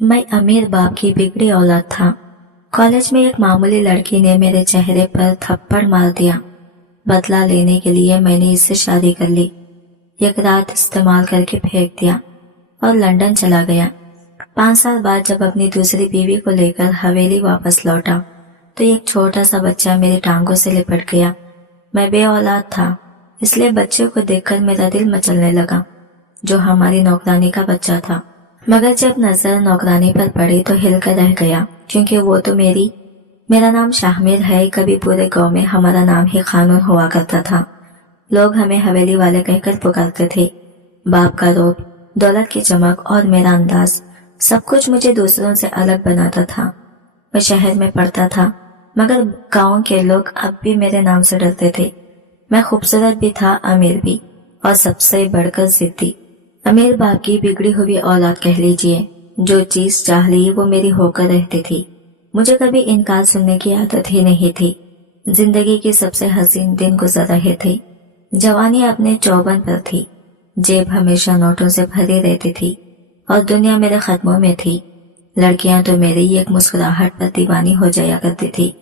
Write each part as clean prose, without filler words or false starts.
मैं अमीर बाप की बिगड़ी औलाद था। कॉलेज में एक मामूली लड़की ने मेरे चेहरे पर थप्पड़ मार दिया। बदला लेने के लिए मैंने इससे शादी कर ली। एक रात इस्तेमाल करके फेंक दिया और लंदन चला गया। 5 साल बाद जब अपनी दूसरी बीवी को लेकर हवेली वापस लौटा तो एक छोटा सा बच्चा मेरी टांगों से लिपट गया। मैं बे औलाद था, इसलिए बच्चे को देखकर मेरा दिल मचलने लगा, जो हमारी नौकरानी का बच्चा था। मगर जब नजर नौकरानी पर पड़ी तो हिलकर रह गया, क्योंकि वो तो मेरा नाम शाहमीर है। कभी पूरे गांव में हमारा नाम ही कानून हुआ करता था। लोग हमें हवेली वाले कहकर पुकारते थे। बाप का रूप, दौलत की चमक और मेरा अंदाज, सब कुछ मुझे दूसरों से अलग बनाता था। मैं शहर में पढ़ता था, मगर गांव के लोग अब भी मेरे नाम से डरते थे। मैं खूबसूरत भी था, अमीर भी, और सबसे बढ़कर जिद्दी। अमीर बाप की बिगड़ी हुई औलाद कह लीजिए। जो चीज चाह ली वो मेरी होकर रहती थी। मुझे कभी इनकार सुनने की आदत ही नहीं थी। जिंदगी के सबसे हसीन दिन गुजर रहे थे। जवानी अपने चौबन पर थी। जेब हमेशा नोटों से भरी रहती थी और दुनिया मेरे कदमों में थी। लड़कियां तो मेरी एक मुस्कुराहट पर दीवानी हो जाया करती थी,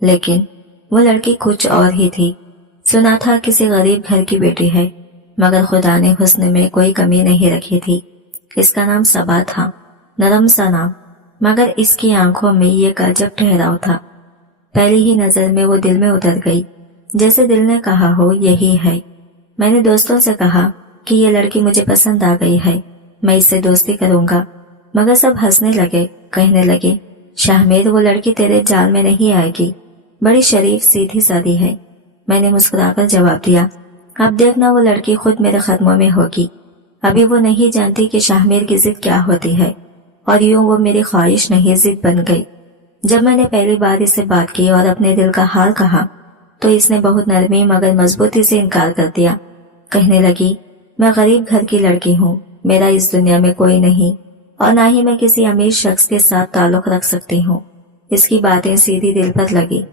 लेकिन वो लड़की कुछ और ही थी। सुना था किसी गरीब घर की बेटी है, मगर खुदा ने हुस्न में कोई कमी नहीं रखी थी। इसका नाम सबा था, नरम सा नाम, मगर इसकी आंखों में ये अजब ठहराव था। पहली ही नजर में वो दिल में उतर गई, जैसे दिल ने कहा हो यही है। मैंने दोस्तों से कहा कि ये लड़की मुझे पसंद आ गई है, मैं इससे दोस्ती करूंगा, मगर सब हंसने लगे, कहने लगे, शाहमीर वो लड़की तेरे जाल में नहीं आएगी, बड़ी शरीफ सीधी सादी है। मैंने मुस्कुराकर जवाब दिया, अब देखना वो लड़की खुद मेरे कदमों में होगी। अभी वो नहीं जानती कि शाहमीर की जिद क्या होती है, और यूं वो मेरी ख्वाहिश नहीं जिद बन गई। जब मैंने पहली बार इससे बात की और अपने दिल का हाल कहा तो इसने बहुत नरमी मगर मजबूती से इनकार कर दिया। कहने लगी, मैं गरीब घर की लड़की हूँ, मेरा इस दुनिया में कोई नहीं, और ना ही मैं किसी अमीर शख्स के साथ ताल्लुक रख सकती हूँ। इसकी बातें सीधी दिल पर लगी,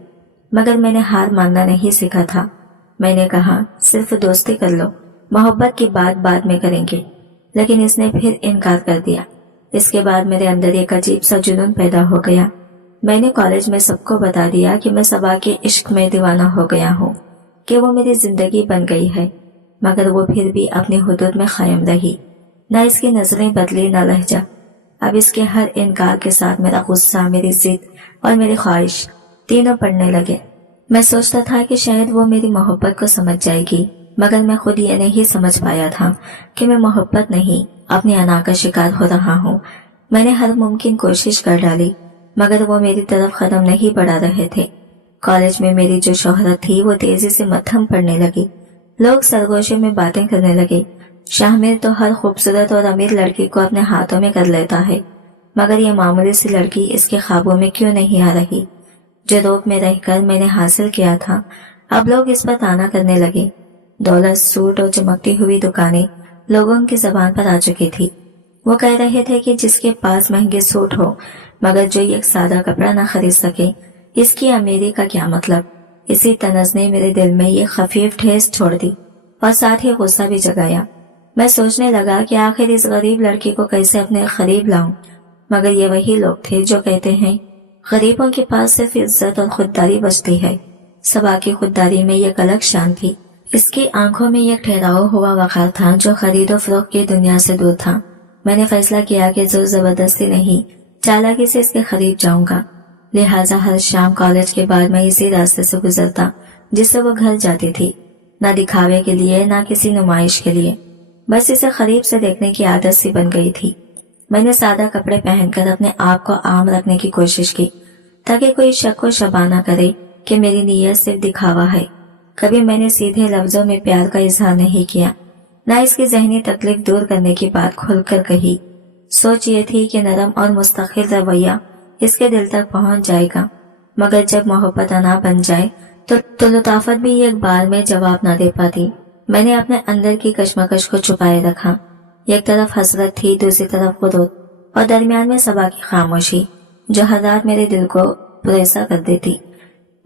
मगर मैंने हार मानना नहीं सीखा था। मैंने कहा, सिर्फ दोस्ती कर लो, मोहब्बत की बात बाद में करेंगे। लेकिन इसने फिर इनकार कर दिया। इसके बाद मेरे अंदर एक अजीब सा जुनून पैदा हो गया। मैंने कॉलेज में सबको बता दिया कि मैं सबा के इश्क में दीवाना हो गया हूँ, कि वो मेरी जिंदगी बन गई है। मगर वो फिर भी अपनी हुदूद में कायम रही। न इसकी नजरें बदली न लहजा। अब इसके हर इनकार के साथ मेरा गुस्सा, मेरी जिद और मेरी ख्वाहिश तीनों पड़ने लगे। मैं सोचता था कि शायद वो मेरी मोहब्बत को समझ जाएगी, मगर मैं खुद ये नहीं समझ पाया था कि मैं मोहब्बत नहीं, अपनी अना का शिकार हो रहा हूँ। मैंने हर मुमकिन कोशिश कर डाली, मगर वो मेरी तरफ कदम नहीं बढ़ा रहे थे। कॉलेज में मेरी जो शोहरत थी वो तेजी से मत्थम पड़ने लगी। लोग सरगोशे में बातें करने लगे, शाहमीर तो हर खूबसूरत और अमीर लड़की को अपने हाथों में कर लेता है, मगर ये मामूली सी लड़की इसके ख्वाबों में क्यों नहीं आ रही, जो रूप में रहकर मैंने हासिल किया था। अब लोग इस पर ताना करने लगे। दौलत, सूट और चमकती हुई दुकानें लोगों की जबान पर आ चुकी थी। वो कह रहे थे कि जिसके पास महंगे सूट हो मगर जो एक सादा कपड़ा न खरीद सके, इसकी अमीरी का क्या मतलब। इसी तनज ने मेरे दिल में ये खफीफ ठेस छोड़ दी और साथ ही गुस्सा भी जगाया। मैं सोचने लगा कि आखिर इस गरीब लड़की को कैसे अपने करीब लाऊं, मगर ये वही लोग थे जो कहते हैं गरीबों के पास सिर्फ इज्जत और खुददारी बचती है। सबा की खुददारी में एक अलग शान थी। इसकी आंखों में एक ठहराव हुआ वकार था जो खरीदो फरोख्त की दुनिया से दूर था। मैंने फैसला किया कि जोर जबरदस्ती नहीं, चालाकी से इसके करीब जाऊंगा। लिहाजा हर शाम कॉलेज के बाद मैं इसी रास्ते से गुजरता जिससे वो घर जाती थी, ना दिखावे के लिए ना किसी नुमाइश के लिए, बस इसे करीब से देखने की आदत सी बन गई थी। मैंने सादा कपड़े पहनकर अपने आप को आम रखने की कोशिश की, ताकि कोई शक व शबाना करे कि मेरी नीयत सिर्फ दिखावा है। कभी मैंने सीधे लफ्जों में प्यार का इजहार नहीं किया, ना इसकी जहनी तकलीफ दूर करने की बात खुलकर कही। सोच ये थी कि नरम और मुस्तकिल रवैया इसके दिल तक पहुंच जाएगा, मगर जब मोहब्बत अना बन जाए तो लताफत भी एक बार में जवाब न दे पाती। मैंने अपने अंदर की कशमकश को छुपाए रखा। एक तरफ हसरत थी, दूसरी तरफ गुरूर, और दरमियान में सबा की खामोशी जो हर रात मेरे दिल को पुरेसा कर देती।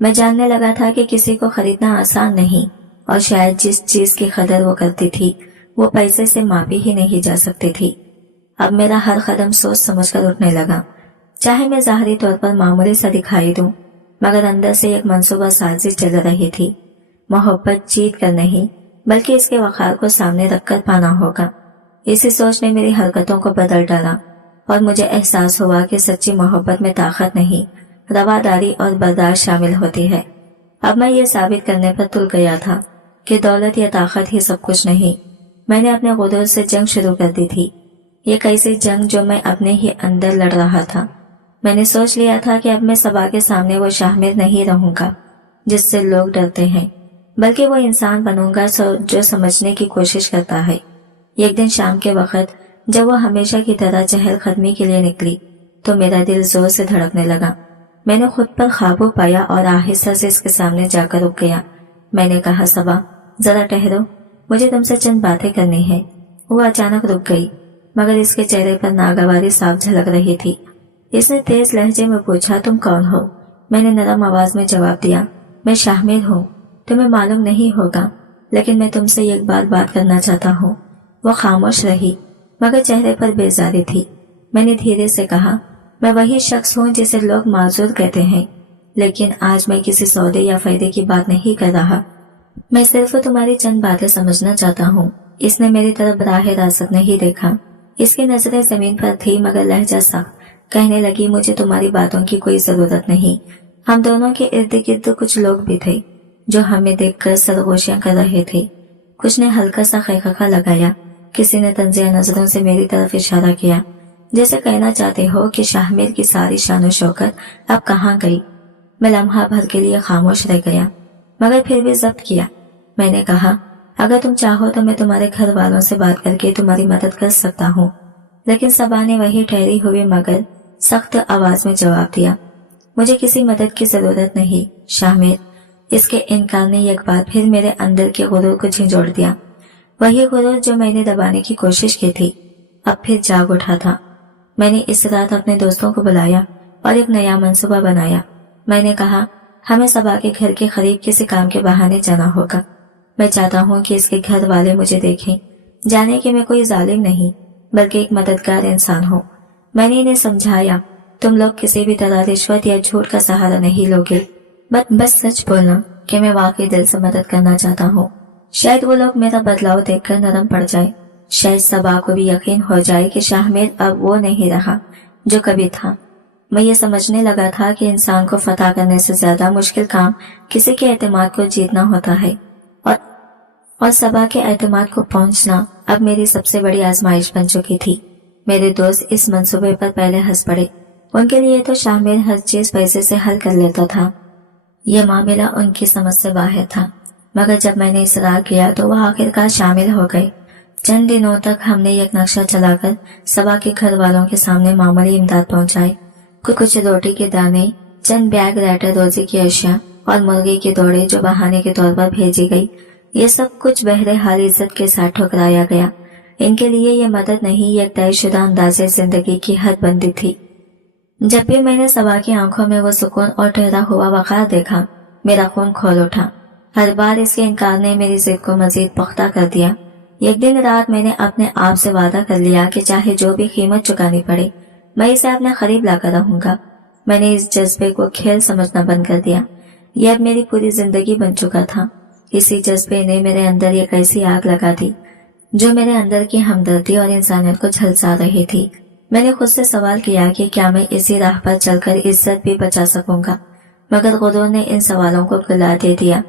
मैं जानने लगा था कि किसी को खरीदना आसान नहीं, और शायद जिस चीज की कदर वो करती थी वो पैसे से मापी ही नहीं जा सकती थी। अब मेरा हर कदम सोच समझ कर उठने लगा। चाहे मैं ज़ाहिरी तौर पर मामूली सा दिखाई दूं, मगर अंदर से एक मंसूबा साजी चल रही थी। मोहब्बत जीत कर नहीं, बल्कि इसके वक़ार को सामने रखकर पाना होगा। इसी सोच ने मेरी हरकतों को बदल डाला और मुझे एहसास हुआ कि सच्ची मोहब्बत में ताकत नहीं, रवादारी और बर्दाश्त शामिल होती है। अब मैं ये साबित करने पर तुल गया था कि दौलत या ताकत ही सब कुछ नहीं। मैंने अपने गुरूर से जंग शुरू कर दी थी, एक ऐसी जंग जो मैं अपने ही अंदर लड़ रहा था। मैंने सोच लिया था कि अब मैं सबा के सामने वो शाहमिर नहीं रहूंगा जिससे लोग डरते हैं, बल्कि वो इंसान बनूंगा जो समझने की कोशिश करता है। एक दिन शाम के वक्त जब वो हमेशा की तरह चहल कदमी के लिए निकली तो मेरा दिल जोर से धड़कने लगा। मैंने खुद पर काबू पाया और आहिस्ता से इसके सामने जाकर रुक गया। मैंने कहा, सबा जरा ठहरो, मुझे तुमसे चंद बातें करनी है। वो अचानक रुक गई, मगर इसके चेहरे पर नागवारी साफ झलक रही थी। इसने तेज लहजे में पूछा, तुम कौन हो? मैंने नरम आवाज में जवाब दिया, मैं शाहमिर हूँ। तुम्हें मालूम नहीं होगा, लेकिन मैं तुमसे एक बात करना चाहता हूँ। वो खामोश रही, मगर चेहरे पर बेजारी थी। मैंने धीरे से कहा, मैं वही शख्स हूँ जिसे लोग माजूर कहते हैं, लेकिन आज मैं किसी सौदे या फायदे की बात नहीं कर रहा। मैं सिर्फ तुम्हारी चंद बातें समझना चाहता हूँ। इसने मेरी तरफ बराह रास्त नहीं देखा। इसकी नजरें जमीन पर थी, मगर लहजा सा कहने लगी, मुझे तुम्हारी बातों की कोई जरूरत नहीं। हम दोनों के इर्द गिर्द कुछ लोग भी थे जो हमें देखकर सरगोशियां कर रहे थे। कुछ ने हल्का सा खैखा लगाया, किसी ने तंजिया नजरों से मेरी तरफ इशारा किया, जैसे कहना चाहते हो कि शाहमिर की सारी शान शौकत अब कहाँ गई। मैं लम्हा भर के लिए खामोश रह गया, मगर फिर भी जब्त किया। मैंने कहा, अगर तुम चाहो तो मैं तुम्हारे घर वालों से बात करके तुम्हारी मदद कर सकता हूँ। लेकिन सबा ने वही ठहरी हुई मगर सख्त आवाज में जवाब दिया, मुझे किसी मदद की जरूरत नहीं शाहमिर। इसके इनकार ने एक बार फिर मेरे अंदर के गुरूर को झिंझोड़ दिया। वही गुरूर जो मैंने दबाने की कोशिश की थी अब फिर जाग उठा था। मैंने इस रात अपने दोस्तों को बुलाया और एक नया मंसूबा बनाया। मैंने कहा, हमें सबा के घर के करीब किसी काम के बहाने जाना होगा। मैं चाहता हूँ कि इसके घर वाले मुझे देखें, जाने कि मैं कोई जालिम नहीं बल्कि एक मददगार इंसान हूँ। मैंने इन्हें समझाया, तुम लोग किसी भी तरह रिश्वत या झूठ का सहारा नहीं लोगे, बस सच बोलना कि मैं वाकई दिल से मदद करना चाहता हूँ। शायद वो लोग मेरा बदलाव देखकर नरम पड़ जाए। शायद सबा को भी यकीन हो जाए कि शाहमिर अब वो नहीं रहा जो कभी था। मैं ये समझने लगा था कि इंसान को फतह करने से ज्यादा मुश्किल काम किसी के एतमाद को जीतना होता है, और सबा के एतमाद को पहुंचना अब मेरी सबसे बड़ी आजमाइश बन चुकी थी। मेरे दोस्त इस मंसूबे पर पहले हंस पड़े। उनके लिए तो शामिर हर चीज पैसे से हल कर लेता था। यह मामला उनकी समझ से बाहर था, मगर जब मैंने इसरार किया तो वह आखिरकार शामिल हो गए। चंद दिनों तक हमने एक नक्शा चलाकर सबा के घर वालों के सामने मामूली इमदाद पहुंचाए। कुछ रोटी के दाने, चंद बैग रैटर रोजी की अशिया और मुर्गी के दौड़े जो बहाने के तौर पर भेजी गई, ये सब कुछ बहरे हाल इज्जत के साथ ठुकराया गया। इनके लिए ये मदद नहीं, एक तयशुदा अंदाजे जिंदगी की हद बंदी थी। जब भी मैंने सबा की आंखों में वो सुकून और ठहरा हुआ वक़ार देखा, मेरा खून खोल उठा। हर बार इसके इनकार ने मेरी जिद को मजीद पुख्ता कर दिया। एक दिन रात मैंने अपने आप से वादा कर लिया कि चाहे जो भी कीमत चुकानी पड़े, मैं इसे अपने करीब लाकर रहूंगा। मैंने इस जज्बे को खेल समझना बंद कर दिया। यह अब मेरी पूरी जिंदगी बन चुका था। इसी जज्बे ने मेरे अंदर एक ऐसी आग लगा दी जो मेरे अंदर की हमदर्दी और इंसानियत को झलसा रही थी। मैंने खुद से सवाल किया कि क्या मैं इसी राह पर चलकर इज्जत भी बचा सकूंगा, मगर गुरूर ने इन सवालों को गिला दे दिया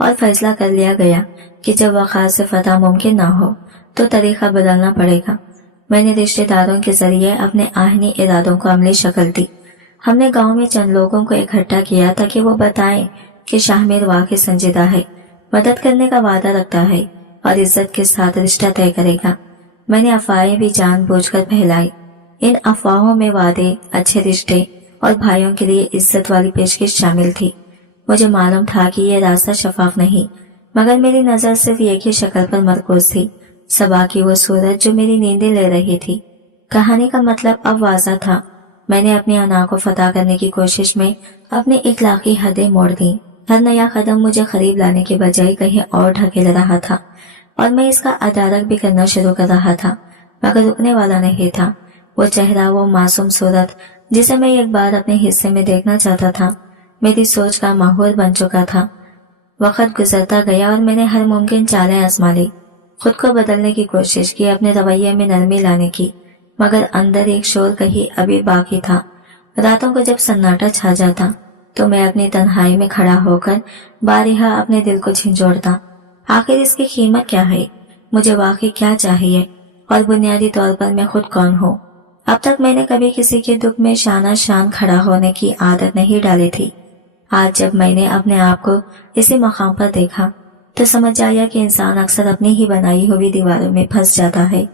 और फैसला कर लिया गया कि जब वक़ार से फतह मुमकिन ना हो तो तरीका बदलना पड़ेगा। मैंने रिश्तेदारों के जरिए अपने आहनी इरादों को अमली शक्ल दी। हमने गांव में चंद लोगों को इकट्ठा किया ताकि वो बताएं कि शाहमिर वाकई संजीदा है, मदद करने का वादा रखता है और इज्जत के साथ रिश्ता तय करेगा। मैंने अफवाहें भी जानबूझकर फैलाई। इन अफवाहों में वादे, अच्छे रिश्ते और भाइयों के लिए इज्जत वाली पेशकश शामिल थी। मुझे मालूम था कि ये रास्ता शफाफ नहीं, मगर मेरी नजर सिर्फ एक ही शक्ल पर मरकूज थी, सबा की वो सूरत जो मेरी नींदें ले रही थी। कहानी का मतलब अब वाज़ा था। मैंने अपनी अना को फतह करने की कोशिश में अपनी इखलाकी हदें मोड़ दी। हर नया कदम मुझे करीब लाने के बजाय कहीं और ढकेल रहा था और मैं इसका अदारक भी करना शुरू कर रहा था। मगर रुकने वाला नहीं था। वो चेहरा, वो मासूम सूरत जिसे मैं एक बार अपने हिस्से में देखना चाहता था, मेरी सोच का माहौल बन चुका था। वक्त गुजरता गया और मैंने हर मुमकिन चालें आजमा ली, खुद को बदलने की कोशिश की, अपने रवैये में नरमी लाने की, मगर अंदर एक शोर कहीं अभी बाकी था। रातों को जब सन्नाटा छा जाता तो मैं अपनी तन्हाई में खड़ा होकर बारिहा अपने दिल को झंझोड़ता। आखिर इसकी कीमत क्या है, मुझे वाकई क्या चाहिए, और बुनियादी तौर पर मैं खुद कौन हूँ। अब तक मैंने कभी किसी के दुख में शाना शान खड़ा होने की आदत नहीं डाली थी। आज जब मैंने अपने आप को इसी मकाम पर देखा तो समझ आया कि इंसान अक्सर अपनी ही बनाई हुई दीवारों में फंस जाता है।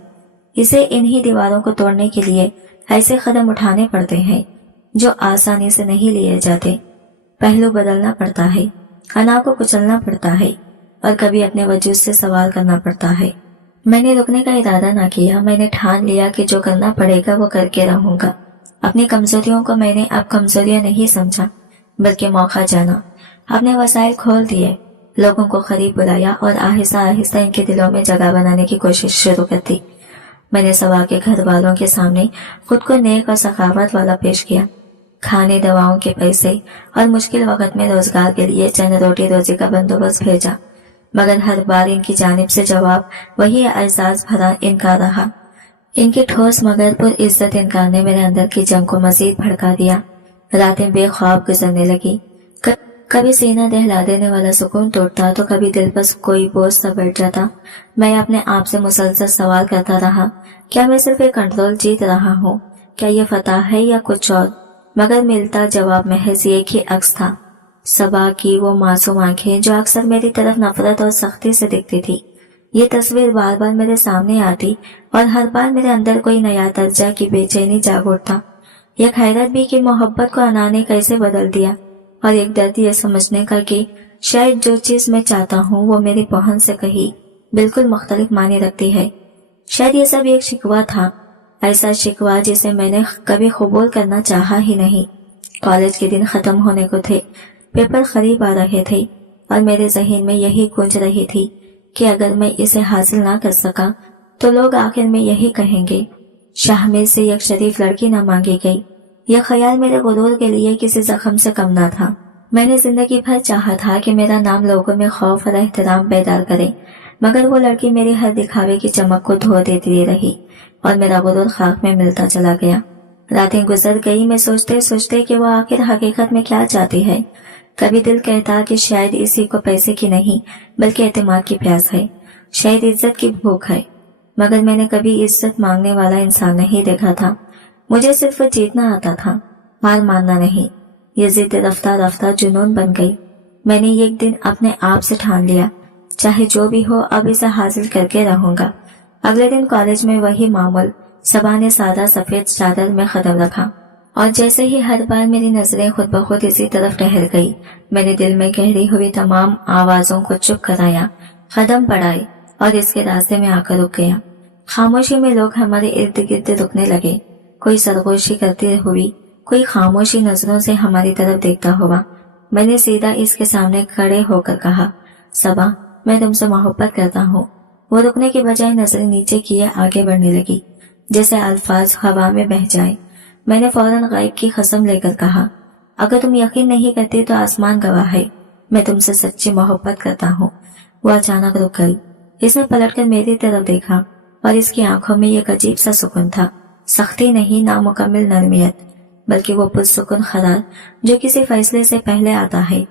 इसे इन्हीं दीवारों को तोड़ने के लिए ऐसे कदम उठाने पड़ते हैं जो आसानी से नहीं लिए जाते। पहलू बदलना पड़ता है, अना को कुचलना पड़ता है, और कभी अपने वजूद से सवाल करना पड़ता है। मैंने रुकने का इरादा न किया। मैंने ठान लिया कि जो करना पड़ेगा वो करके रहूंगा। अपनी कमजोरियों को मैंने अब कमजोरियां नहीं समझा, बल्कि मौका जाना। अपने वसाइल खोल दिए, लोगों को करीब बुलाया और आहिस्ता आहिस्ता इनके दिलों में जगह बनाने की कोशिश शुरू कर दी। मैंने सवा के घर वालों के सामने खुद को नेक और सखावत वाला पेश किया। खाने, दवाओं के पैसे और मुश्किल वक्त में रोजगार के लिए चंद रोटी रोजी का बंदोबस्त भेजा, मगर हर बार इनकी जानिब से जवाब वही एहसास भरा इनकार रहा। इनकी ठोस मगर पुरइज्जत इनकार ने मेरे अंदर की जंग को मजीद भड़का दिया। रातें बेख्वाब गुजरने लगी। कभी सीना दहला देने वाला सुकून टूटता तो कभी दिल पर कोई बोझ सा बैठ जाता। मैं अपने आप से मुसलसल सवाल करता रहा, क्या मैं सिर्फ एक कंट्रोल जीत रहा हूँ, क्या ये फतह है या कुछ और। मगर मिलता जवाब महज एक ही अक्स था, सबा की वो मासूम आंखें जो अक्सर मेरी तरफ नफरत और सख्ती से दिखती थी। ये तस्वीर बार बार मेरे सामने आती और हर बार मेरे अंदर कोई नया दर्जा की बेचैनी जाग उठता। एक हैरत भी कि मोहब्बत को अना ने कैसे बदल दिया, और एक दर्द ये समझने का कि शायद जो चीज मैं चाहता हूँ वो मेरी पहुंच से कहीं बिल्कुल मुख्तलिफ मायने रखती है। शायद ये सब एक शिकवा था, ऐसा शिकवा जिसे मैंने कभी कबूल करना चाहा ही नहीं। कॉलेज के दिन खत्म होने को थे, पेपर करीब आ रहे थे और मेरे जहन में यही गूंज रही थी कि अगर मैं इसे हासिल ना कर सका तो लोग आखिर में यही कहेंगे, शाहमेर से एक शरीफ लड़की ना मांगी गई। यह ख्याल मेरे गुरूर के लिए किसी जख्म से कम ना था। मैंने जिंदगी भर चाहा था कि मेरा नाम लोगों में खौफ और एहतराम बेदार करे, मगर वो लड़की मेरी हर दिखावे की चमक को धो देती रही और मेरा गुरूर खाक में मिलता चला गया। रातें गुजर गई, मैं सोचते सोचते कि वो आखिर हकीकत में क्या चाहती है। कभी दिल कहता कि शायद इसी को पैसे की नहीं बल्कि एतमाद की प्यास है, शायद इज्जत की भूख है, मगर मैंने कभी इज्जत मांगने वाला इंसान नहीं देखा था। मुझे सिर्फ जीतना आता था, हार मानना नहीं। ये जिद रफ्ता रफ्ता जुनून बन गई। मैंने एक दिन अपने आप से ठान लिया, चाहे जो भी हो अब इसे हासिल करके रहूंगा। अगले दिन कॉलेज में वही मामूल, सबा ने सादा सफेद चादर में कदम रखा और जैसे ही हर बार मेरी नजरें खुद ब खुद इसी तरफ ठहर गई, मैंने दिल में गहरी हुई तमाम आवाजों को चुप कराया, कदम बढ़ाए और इसके रास्ते में आकर रुक गया। खामोशी में लोग हमारे इर्द गिर्द रुकने लगे, कोई सरगोशी करती हुई, कोई खामोशी नजरों से हमारी तरफ देखता हुआ। मैंने सीधा इसके सामने खड़े होकर कहा, सबा मैं तुमसे मोहब्बत करता हूँ। वो रुकने के बजाय नजरें नीचे किए आगे बढ़ने लगी, जैसे अल्फाज हवा में बह जाए। मैंने फौरन गायब की कसम लेकर कहा, अगर तुम यकीन नहीं करती तो आसमान गवाह है, मैं तुमसे सच्ची मोहब्बत करता हूँ। वो अचानक रुक गई। इसने पलटकर मेरी तरफ देखा और इसकी आंखों में एक अजीब सा सुकून था, सख्ती नहीं, नामुकम्मल नरमियत, बल्कि वो पुरसुकून करार जो किसी फैसले से पहले आता है।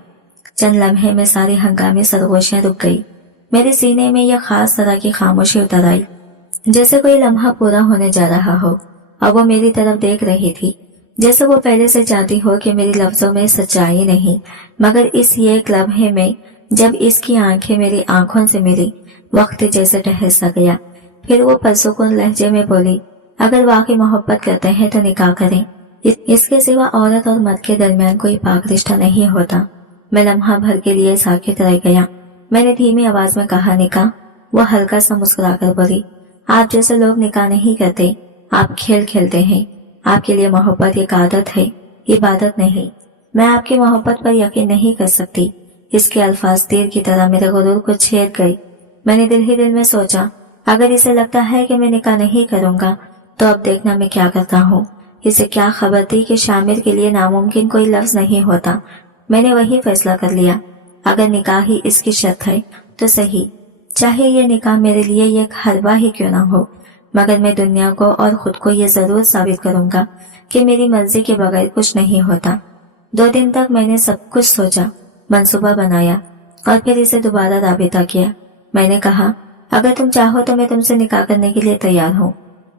चंद लम्हे में सारी हंगामी सरगोशियां रुक गई। मेरे सीने में यह खास तरह की खामोशी उतर आई, जैसे कोई लम्हा पूरा होने जा रहा हो। अब वो मेरी तरफ देख रही थी, जैसे वो पहले से जानती हो कि मेरी लफ्जों में सच्चाई नहीं, मगर इस एक लम्हे में जब इसकी आंखें मेरी आंखों से मिली, वक्त जैसे ठहर सा गया। फिर वो पुरसुकून लहजे में बोली, अगर वाकई मोहब्बत करते हैं तो निकाह करें। इसके सिवा औरत और मर्द के दरमियान कोई पाक रिश्ता नहीं होता। मैं लम्हा भर के लिए साकित रह गया। मैंने धीमी आवाज में कहा, निकाह। वो हल्का सा मुस्कुराकर बोली, आप जैसे लोग निकाह नहीं करते, आप खेल खेलते हैं। आपके लिए मोहब्बत एक आदत है, इबादत नहीं। मैं आपकी मोहब्बत पर यकीन नहीं कर सकती। इसके अल्फाज तीर की तरह मेरे गुरूर को छेद गए। मैंने दिल ही दिल में सोचा, अगर इसे लगता है कि मैं निकाह नहीं करूंगा तो अब देखना मैं क्या करता हूँ। इसे क्या खबर थी कि शामिर के लिए नामुमकिन कोई लफ्ज नहीं होता। मैंने वही फैसला कर लिया। अगर निकाह ही इसकी शर्त है तो सही, चाहे ये निकाह मेरे लिए एक हलवा ही क्यों ना हो, मगर मैं दुनिया को और खुद को ये जरूर साबित करूंगा कि मेरी मर्जी के बगैर कुछ नहीं होता। 2 दिन तक मैंने सब कुछ सोचा, मंसूबा बनाया और फिर इसे दोबारा राबिता किया। मैंने कहा, अगर तुम चाहो तो मैं तुमसे निकाह करने के लिए तैयार हूँ।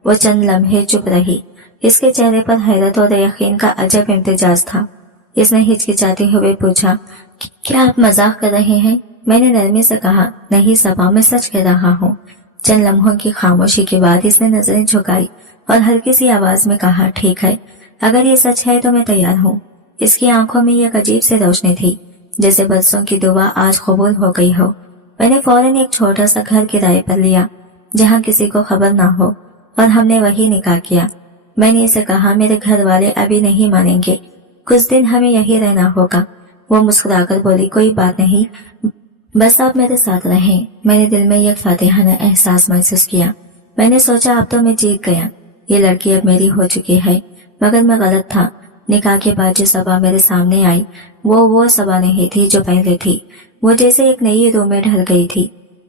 वो चंद लम्हे चुप रही। इसके चेहरे पर हैरत और यकीन का अजब इम्तिजाज था। इसने हिचकिचाते हुए पूछा, क्या आप मजाक कर रहे हैं? मैंने नरमी से कहा, नहीं सबा, मैं सच कह रहा हूँ। चंद लम्हों की खामोशी के बाद इसने नजरें झुकाई और हल्की सी आवाज में कहा, ठीक है, अगर ये सच है तो मैं तैयार हूँ। इसकी आंखों में एक अजीब सी रोशनी थी, जैसे बच्चों की दुआ आज कबूल हो गई हो। मैंने फौरन एक छोटा सा घर किराए पर लिया जहाँ किसी को खबर ना हो और हमने वही निकाह किया। मैंने इसे कहा, मेरे घर वाले अभी नहीं मानेंगे, कुछ दिन हमें यही रहना होगा। वो मुस्कुराकर बोली, कोई बात नहीं, बस आप मेरे साथ रहें। मैंने दिल में एक फातिहाना एहसास महसूस किया। मैंने सोचा, अब तो मैं जीत गया, ये लड़की अब मेरी हो चुकी है। मगर मैं गलत था। निकाह के बाद जो सबा मेरे सामने आई वो सबा नहीं थी जो पहले थी। वो जैसे एक नई रूह में ढल गई थी,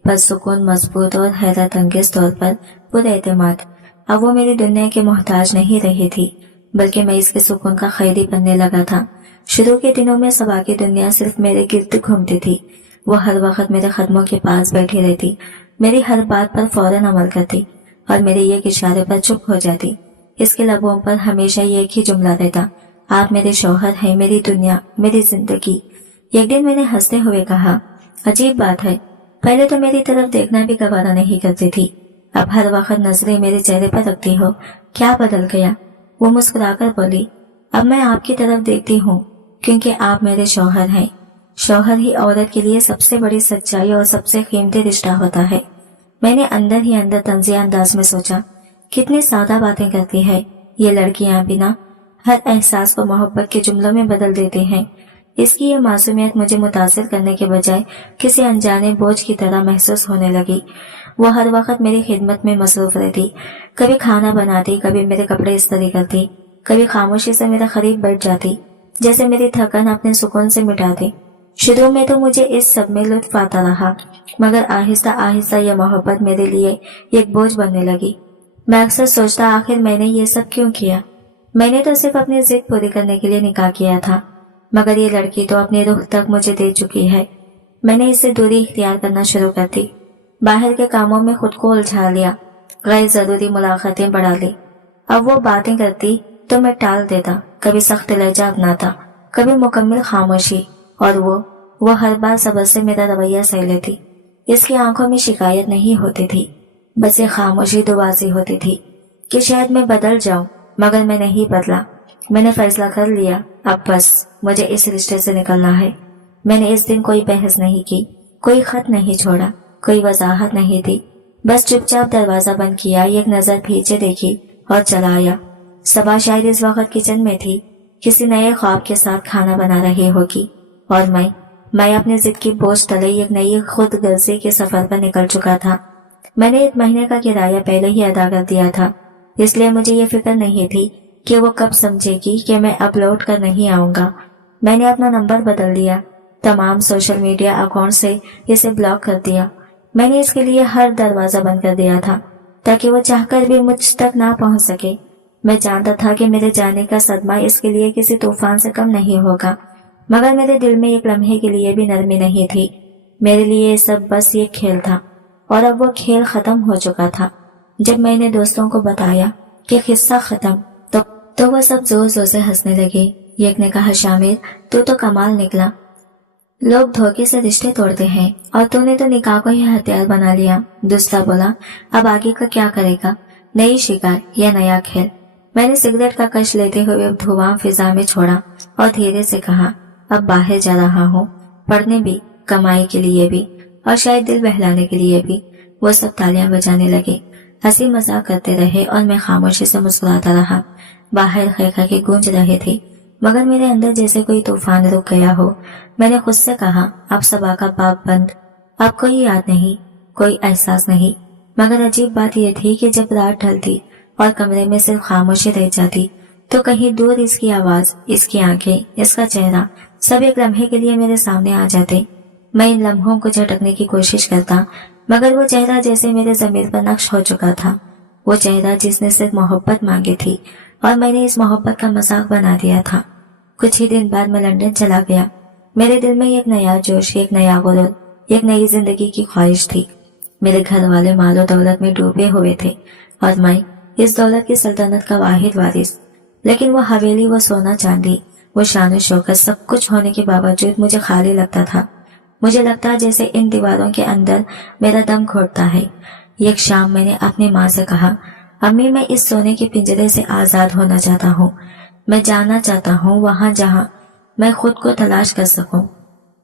पर सुकून, मजबूत और हैरत अंगेज तौर पर पुरएतमाद। अब वो मेरी दुनिया के मोहताज नहीं रही थी, बल्कि मैं इसके सुकून का खैदी बनने लगा था। शुरू के दिनों में सबा की दुनिया सिर्फ मेरे गिर्द घूमती थी। वो हर वक्त मेरे कदमों के पास बैठी रहती, मेरी हर बात पर फौरन अमल करती और मेरे एक इशारे पर चुप हो जाती। इसके लबों पर हमेशा एक ही जुमला रहता, आप मेरे शौहर हैं, मेरी दुनिया, मेरी जिंदगी। एक दिन मैंने हंसते हुए कहा, अजीब बात है, पहले तो मेरी तरफ देखना भी गवारा नहीं करती थी, अब हर वक्त नजरें मेरे चेहरे पर रखती हो, क्या बदल गया? वो मुस्कुराकर बोली, अब मैं आपकी तरफ देखती हूँ क्योंकि आप मेरे शौहर हैं। शौहर ही औरत के लिए सबसे बड़ी सच्चाई और सबसे कीमती रिश्ता होता है। मैंने अंदर ही अंदर तंजिया अंदाज में सोचा, कितनी सादा बातें करती है ये लड़कियां, बिना हर एहसास को मोहब्बत के जुमलों में बदल देते हैं। इसकी ये मासूमियत मुझे मुतासिर करने के बजाय किसी अनजाने बोझ की तरह महसूस होने लगी। वो हर वक्त मेरी खिदमत में मसरूफ रहती, कभी खाना बनाती, कभी मेरे कपड़े इस्त्री करती, कभी खामोशी से मेरे करीब बैठ जाती, जैसे मेरी थकान अपने सुकून से मिटा दी। शुरू में तो मुझे इस सब में लुत्फ आता रहा, मगर आहिस्ता आहिस्ता यह मोहब्बत मेरे लिए एक बोझ बनने लगी। मैं अक्सर सोचता, आखिर मैंने ये सब क्यों किया? मैंने तो सिर्फ अपनी जिद पूरी करने के लिए निकाह किया था, मगर ये लड़की तो अपनी रूह तक मुझे दे चुकी है। मैंने इससे दूरी इख्तियार करना शुरू कर दी, बाहर के कामों में खुद को उलझा लिया, गैर जरूरी मुलाकातें बढ़ा ली। अब वो बातें करती तो मैं टाल देता, कभी सख्त लहजा अपनाता, कभी मुकम्मल खामोशी, और वो हर बार सब्र से मेरा रवैया सह लेती। इसकी आंखों में शिकायत नहीं होती थी, बस एक खामोशी दुआसी होती थी कि शायद मैं बदल जाऊं, मगर मैं नहीं बदला। मैंने फैसला कर लिया, अब बस मुझे इस रिश्ते से निकलना है। मैंने इस दिन कोई बहस नहीं की, कोई खत नहीं छोड़ा, कोई वजाहत नहीं दी, बस चुपचाप दरवाजा बंद किया, एक नजर पीछे देखी और चला आया। सबा शायद इस वक्त किचन में थी, किसी नए ख्वाब के साथ खाना बना रही होगी, और मैं अपने जिद की बोझ तले एक नई खुद गर्जी के सफर पर निकल चुका था। मैंने 1 महीने का किराया पहले ही अदा कर दिया था, इसलिए मुझे ये फिक्र नहीं थी कि वो कब समझेगी कि मैं अब लौट कर नहीं आऊंगा। मैंने अपना नंबर बदल दिया, तमाम सोशल मीडिया अकाउंट से इसे ब्लॉक कर दिया। मैंने इसके लिए हर दरवाजा बंद कर दिया था ताकि वो चाहकर भी मुझ तक ना पहुंच सके। मैं जानता था कि मेरे जाने का सदमा इसके लिए किसी तूफान से कम नहीं होगा, मगर मेरे दिल में एक लम्हे के लिए भी नरमी नहीं थी। मेरे लिए सब बस एक खेल था, और अब वो खेल खत्म हो चुका था। जब मैंने दोस्तों को बताया कि किस्सा खत्म, तो वो सब जोर जोर से हंसने लगे। एक ने कहा, शामिर तू तो कमाल निकला, लोग धोखे से रिश्ते तोड़ते हैं और तूने तो निकाह को ही हथियार बना लिया। दूसरा बोला, अब आगे का क्या करेगा, नई शिकार या नया खेल? मैंने सिगरेट का कश लेते हुए धुआं फिजा में छोड़ा और धीरे से कहा, अब बाहर जा रहा हूँ, पढ़ने भी, कमाई के लिए भी, और शायद दिल बहलाने के लिए भी। वो सब तालियां बजाने लगे, हंसी मजाक करते रहे और मैं खामोशी से मुस्कुराता रहा। बाहर खैखा के गूंज रहे थे, मगर मेरे अंदर जैसे कोई तूफान रुक गया हो। मैंने खुद से कहा, अब सबा का बाप बंद, अब कोई याद नहीं, कोई एहसास नहीं। मगर अजीब बात यह थी कि जब रात ढलती और कमरे में सिर्फ खामोशी रह जाती तो कहीं दूर इसकी आवाज, इसकी आंखें, इसका चेहरा सब एक लम्हे के लिए मेरे सामने आ जाते। मैं इन लम्हों को झटकने की कोशिश करता, मगर वो चेहरा जैसे मेरे ज़मीर पर नक्श हो चुका था। वो चेहरा जिसने सिर्फ मोहब्बत मांगी थी और मैंने इस मोहब्बत का मजाक बना दिया था। कुछ ही दिन बाद मैं लंदन चला गया। मेरे दिल में एक नया जोश, एक नया गुरूर, एक नई जिंदगी की ख्वाहिश थी। मेरे घर वाले मालो दौलत में डूबे हुए थे और मैं इस दौलत की सल्तनत का वाहिद वारिस। लेकिन वो हवेली, वो सोना चांदी, वो शान शौकत सब कुछ होने के बावजूद मुझे खाली लगता था। मुझे लगता जैसे इन दीवारों के अंदर मेरा दम घोटता है। एक शाम मैंने अपनी माँ से कहा, अम्मी मैं इस सोने के पिंजरे से आजाद होना चाहता हूँ। मैं जाना चाहता हूँ वहां जहाँ मैं खुद को तलाश कर सकूं।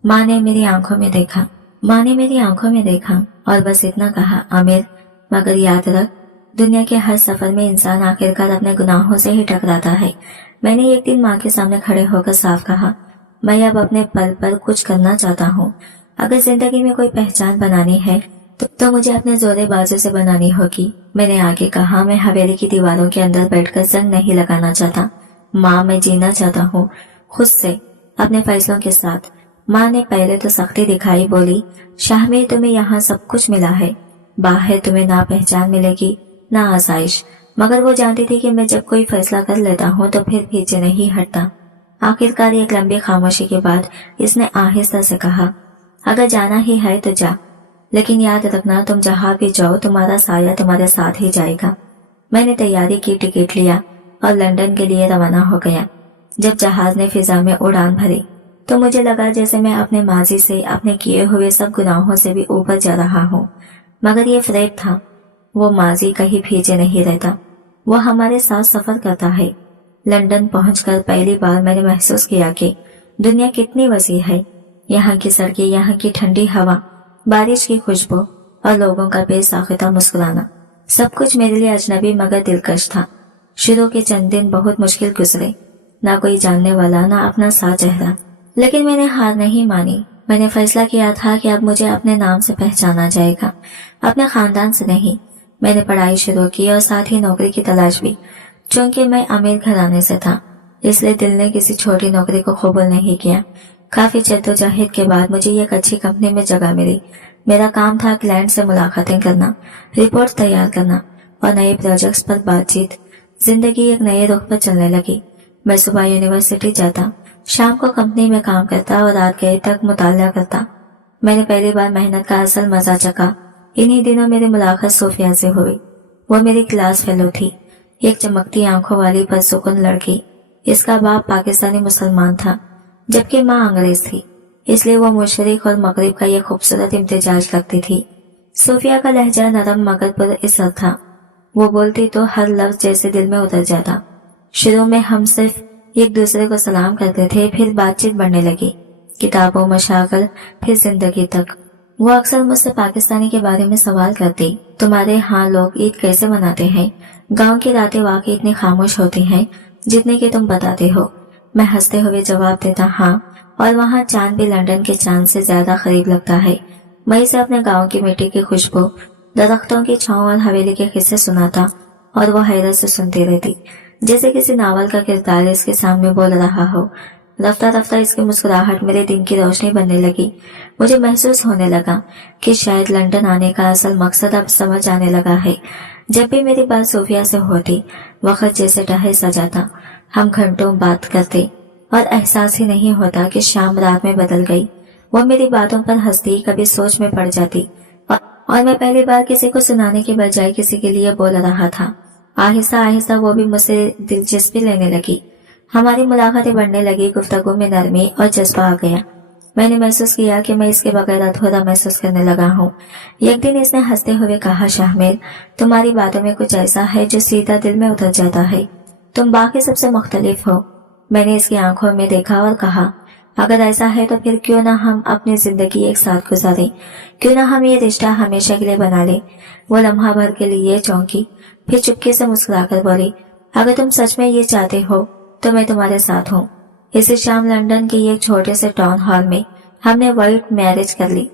माँ ने मेरी आंखों में देखा और बस इतना कहा, आमिर मगर याद रख, दुनिया के हर सफर में इंसान आखिरकार अपने गुनाहों से ही टकराता है। मैंने एक दिन माँ के सामने खड़े होकर साफ कहा, मैं अब अपने पल पर कुछ करना चाहता हूँ। अगर जिंदगी में कोई पहचान बनानी है तो मुझे अपने जोरे बाजू से बनानी होगी। मैंने आगे कहा, मैं हवेली की दीवारों के अंदर बैठकर जंग नहीं लगाना चाहता। माँ मैं जीना चाहता हूँ खुद से, अपने फैसलों के साथ। माँ ने पहले तो सख्ती दिखाई, बोली, शाहमीर तुम्हें यहाँ सब कुछ मिला है, बाहर तुम्हें ना पहचान मिलेगी ना आसाइश। मगर वो जानती थी कि मैं जब कोई फैसला कर लेता हूँ तो फिर पीछे नहीं हटता। आखिरकार एक लंबी खामोशी के बाद इसने आहिस्ता से कहा, अगर जाना ही है तो जा, लेकिन याद रखना तुम जहाँ भी जाओ तुम्हारा साया तुम्हारे साथ ही जाएगा। मैंने तैयारी की, टिकट लिया और लंदन के लिए रवाना हो गया। जब जहाज ने फिजा में उड़ान भरी तो मुझे लगा जैसे मैं अपने माजी से, अपने किए हुए सब गुनाहों से भी ऊपर जा रहा हूँ। मगर ये फरेब था। वो माजी कहीं पीछे नहीं रहता, वो हमारे साथ सफर करता है। लंदन पहुंचकर पहली बार मैंने महसूस किया कि दुनिया कितनी वसी है। यहाँ की सड़कें, यहाँ की ठंडी हवा, बारिश की खुशबू और लोगों का बेसाख्ता मुस्कुराना, सब कुछ मेरे लिए अजनबी मगर दिलकश था। शुरू के चंद दिन बहुत मुश्किल गुजरे, ना कोई जानने वाला, ना अपना सा चेहरा। लेकिन मैंने हार नहीं मानी। मैंने फैसला किया था कि अब मुझे अपने नाम से पहचाना जाएगा, अपने खानदान से नहीं। मैंने पढ़ाई शुरू की और साथ ही नौकरी की तलाश भी। चूंकि मैं अमीर घराने से था, इसलिए दिल ने किसी छोटी नौकरी को कबूल नहीं किया। काफी जद्दोजहद के बाद मुझे एक अच्छी कंपनी में जगह मिली। मेरा काम था क्लाइंट से मुलाकातें करना, रिपोर्ट तैयार करना और नए प्रोजेक्ट्स पर बातचीत। जिंदगी एक नए रुख पर चलने लगी। मैं सुबह यूनिवर्सिटी जाता, शाम को कंपनी में काम करता और रात गए तक मुताला करता। मैंने पहली बार मेहनत का असल मजा चखा। इन्हीं दिनों मेरी मुलाकात सोफिया से हुई। वो मेरी क्लास फेलो थी, एक चमकती आंखों वाली परसुकून लड़की। इसका बाप पाकिस्तानी मुसलमान था जबकि माँ अंग्रेज थी, इसलिए वो मुशरिक और मगरिब का ये खूबसूरत इम्तिजाज लगती थी। सोफिया का लहजा नरम मगर पुरअसर था। वो बोलती तो हर लफ्ज जैसे दिल में उतर जाता। शुरू में हम सिर्फ एक दूसरे को सलाम करते थे, फिर बातचीत बढ़ने लगी, किताबों, मशागल, फिर जिंदगी तक। वो अक्सर मुझसे पाकिस्तानी के बारे में सवाल करती, तुम्हारे यहाँ लोग ईद कैसे मनाते हैं? गांव की रातें वाकई इतनी खामोश होती हैं जितने कि तुम बताते हो। मैं हंसते हुए जवाब देता, हाँ, और वहाँ चांद भी लंदन के चांद से ज्यादा करीब लगता है। मैं इसे अपने गाँव की मिट्टी की खुशबू, दरख्तों की छांव और हवेली के किस्से सुनाता और वो हैरत से सुनती रहती, जैसे किसी नावल का किरदार इसके सामने बोल रहा हो। रफ्ता रफ्ता इसकी मुस्कुराहट मेरे दिन की रोशनी बनने लगी। मुझे महसूस होने लगा कि शायद लंदन आने का असल मकसद अब समझ आने लगा है। जब भी मेरी बात सोफिया से होती, वक्त जैसे ठहर सा जाता। हम घंटों बात करते और एहसास ही नहीं होता कि शाम रात में बदल गई। वो मेरी बातों पर हंसती, कभी सोच में पड़ जाती और मैं पहली बार किसी को सुनाने के बजाय किसी के लिए बोल रहा था। आहिस्ता आहिस्ता वो भी मुझसे दिलचस्पी लेने लगी। हमारी मुलाकातें बढ़ने लगी, गुफ्तगू में नरमी और जज्बा आ गया। मैंने महसूस किया कि मैं इसके बगैर अधूरा महसूस करने लगा हूँ। एक दिन इसने हंसते हुए कहा, शाहमीर तुम्हारी बातों में कुछ ऐसा है जो सीधा दिल में उतर जाता है। तुम बाकी सबसे मुख्तलिफ हो। मैंने इसकी आंखों में देखा और कहा, अगर ऐसा है तो फिर क्यों ना हम अपनी जिंदगी एक साथ गुजारें, क्यों ना हम ये रिश्ता हमेशा के लिए बना लें। वो लम्हा भर के लिए चौंकी, फिर चुपके से मुस्कुराकर बोली, अगर तुम सच में ये चाहते हो तो मैं तुम्हारे साथ हूँ। इसी शाम लंदन के एक छोटे से टाउन हॉल में हमने वाइट मैरिज कर ली।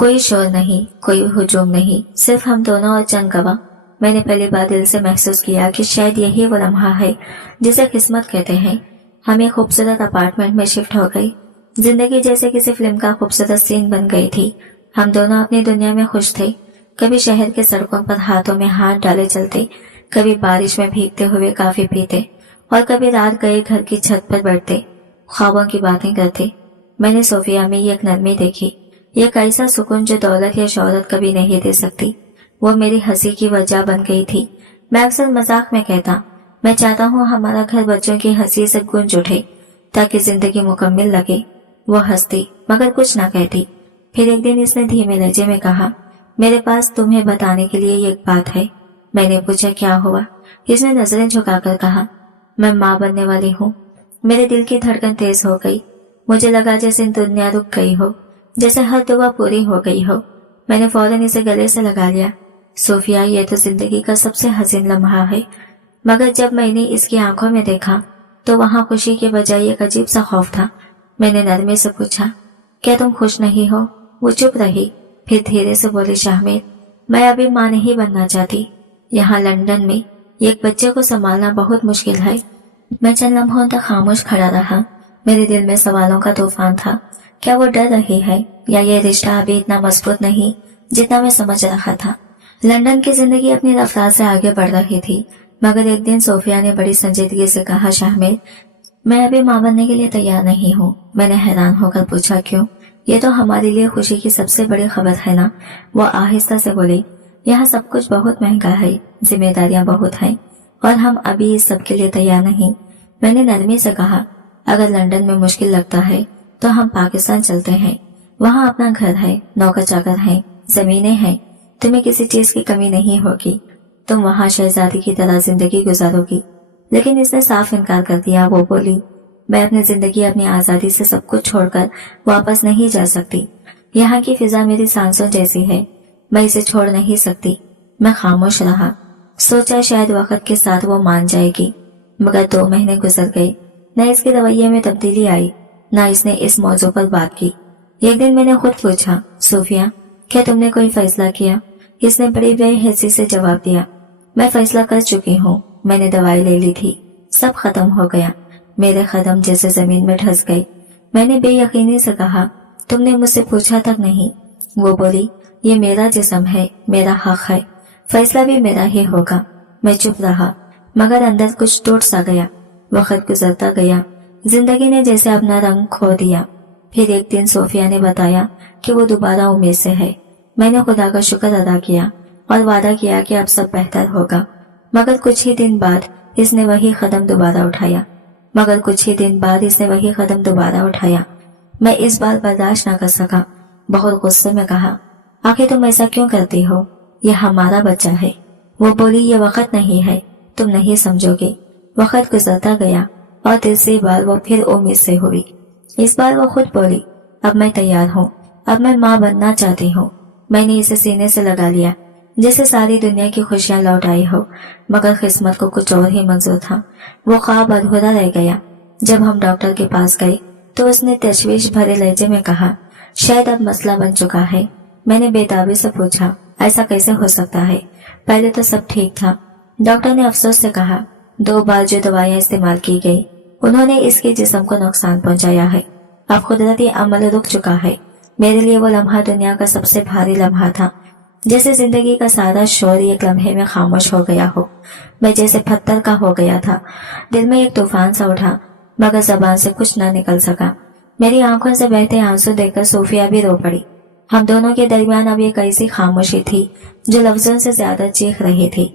कोई शोर नहीं, कोई हुजूम नहीं, सिर्फ हम दोनों और चंद गवाह। मैंने पहली बार दिल से महसूस किया कि शायद यही वो लम्हा है जिसे किस्मत कहते हैं। हम एक खूबसूरत अपार्टमेंट में शिफ्ट हो गई। जिंदगी जैसे किसी फिल्म का खूबसूरत सीन बन गई थी। हम दोनों अपनी दुनिया में खुश थे। कभी शहर के सड़कों पर हाथों में हाथ डाले चलते, कभी बारिश में भीगते हुए कॉफी पीते और कभी रात गए घर की छत पर बैठते, ख्वाबों की बातें करते। मैंने सोफिया में ये एक नरमी देखी, एक ऐसा सुकून जो दौलत या शोहरत कभी नहीं दे सकती। वो मेरी हंसी की वजह बन गई थी। मैं अक्सर मजाक में कहता, मैं चाहता हूँ हमारा घर बच्चों की हंसी से गूंज उठे ताकि जिंदगी मुकम्मल लगे। वो हंसती मगर कुछ ना कहती। फिर एक दिन इसने धीमे लहजे में कहा, मेरे पास तुम्हें बताने के लिए एक बात है। मैंने पूछा, क्या हुआ? इसने नजरें झुकाकर कहा, मैं माँ बनने वाली हूँ। मेरे दिल की धड़कन तेज हो गई। मुझे लगा जैसे दुनिया रुक गई हो, जैसे हर दुआ पूरी हो गई हो। मैंने फौरन इसे गले से लगा लिया। सोफिया, ये तो जिंदगी का सबसे हसीन लम्हा है। मगर जब मैंने इसकी आंखों में देखा तो वहाँ खुशी के बजाय एक अजीब सा खौफ था। मैंने नरमी से पूछा, क्या तुम खुश नहीं हो? वो चुप रही, फिर धीरे से बोली, शाहमीर, मैं अभी माँ नहीं बनना चाहती। यहाँ लंदन में एक बच्चे को संभालना बहुत मुश्किल है। मैं चंद लम्हों तक खामोश खड़ा रहा। मेरे दिल में सवालों का तूफान था। क्या वो डर रही है या ये रिश्ता अभी इतना मजबूत नहीं जितना मैं समझ रहा था? लंदन की जिंदगी अपनी रफ्तार से आगे बढ़ रही थी। मगर एक दिन सोफिया ने बड़ी संजीदगी से कहा, शाहमीर, मैं अभी माँ बनने के लिए तैयार नहीं हूँ। मैंने हैरान होकर पूछा, क्यों? ये तो हमारे लिए खुशी की सबसे बड़ी खबर है ना। वो आहिस्ता से बोली, यहाँ सब कुछ बहुत महंगा है, जिम्मेदारियां बहुत हैं और हम अभी इस सब के लिए तैयार नहीं। मैंने नरमी से कहा, अगर लंदन में मुश्किल लगता है तो हम पाकिस्तान चलते हैं। वहाँ अपना घर है, नौकर चाकर है, जमीनें हैं। तुम्हें किसी चीज की कमी नहीं होगी। तुम वहाँ शहजादी की तरह जिंदगी गुजारोगी। लेकिन इसने साफ इनकार कर दिया। वो बोली, मैं अपनी जिंदगी, अपनी आजादी से सब कुछ छोड़कर वापस नहीं जा सकती। यहाँ की फिजा मेरी सांसों जैसी है, मैं इसे छोड़ नहीं सकती। मैं खामोश रहा, सोचा शायद वक्त के साथ वो मान जाएगी। मगर 2 महीने गुजर गए, न इसके रवैये में तब्दीली आई, न इसने इस मौजू पर बात की। एक दिन मैंने खुद पूछा, सोफिया, क्या तुमने कोई फैसला किया? इसने बड़ी बेहसी से जवाब दिया, मैं फैसला कर चुकी हूँ। मैंने दवाई ले ली थी, सब खत्म हो गया। मेरे कदम जैसे जमीन में धंस गए। मैंने बेयकीनी से कहा, तुमने मुझसे पूछा तक नहीं। वो बोली, ये मेरा जिस्म है, मेरा हक है, फैसला भी मेरा ही होगा। मैं चुप रहा, मगर अंदर कुछ टूट सा गया। वक्त गुजरता गया, जिंदगी ने जैसे अपना रंग खो दिया। फिर एक दिन सोफिया ने बताया कि वो दोबारा उम्मीद से है। मैंने खुदा का शुक्र अदा किया और वादा किया कि अब सब बेहतर होगा। मगर कुछ ही दिन बाद इसने वही कदम दोबारा उठाया। मैं इस बार बर्दाश्त न कर सका। बहुत गुस्से में कहा, आखिर तुम ऐसा क्यों करती हो? यह हमारा बच्चा है। वो बोली, ये वक्त नहीं है, तुम नहीं समझोगे। वक्त गुजरता गया और तीसरी बार वो फिर उम्मीद से हुई। इस बार वो खुद बोली, अब मैं तैयार हूँ, अब मैं माँ बनना चाहती हूँ। मैंने इसे सीने से लगा लिया, जैसे सारी दुनिया की खुशियां लौट आई हो। मगर किस्मत को कुछ और ही मंजूर था। वो ख्वाब अधूरा रह गया। जब हम डॉक्टर के पास गए तो उसने तशवीश भरे लहजे में कहा, शायद अब मसला बन चुका है। मैंने बेताबी से पूछा, ऐसा कैसे हो सकता है? पहले तो सब ठीक था। डॉक्टर ने अफसोस से कहा, 2 बार जो दवाइयां इस्तेमाल की गई उन्होंने इसके जिस्म को नुकसान पहुंचाया है। अब कुदरती अमल रुक चुका है। मेरे लिए वो लम्हा दुनिया का सबसे भारी लम्हा था, जैसे जिंदगी का सारा शोर एक लम्हे में खामोश हो गया हो। मैं जैसे पत्थर का हो गया था। दिल में एक तूफान सा उठा, मगर जबान से कुछ न निकल सका। मेरी आंखों से बहते आंसू देखकर सोफिया भी रो पड़ी। हम दोनों के दरमियान अब एक ऐसी खामोशी थी जो लफ्जों से ज्यादा चीख रही थी।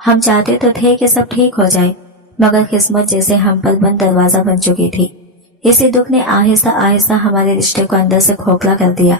हम चाहते तो थे कि सब ठीक हो जाए, मगर किस्मत जैसे हम पर बंद दरवाजा बन चुकी थी। इसी दुख ने आहिस्ता आहिस्ता हमारे रिश्ते को अंदर से खोखला कर दिया।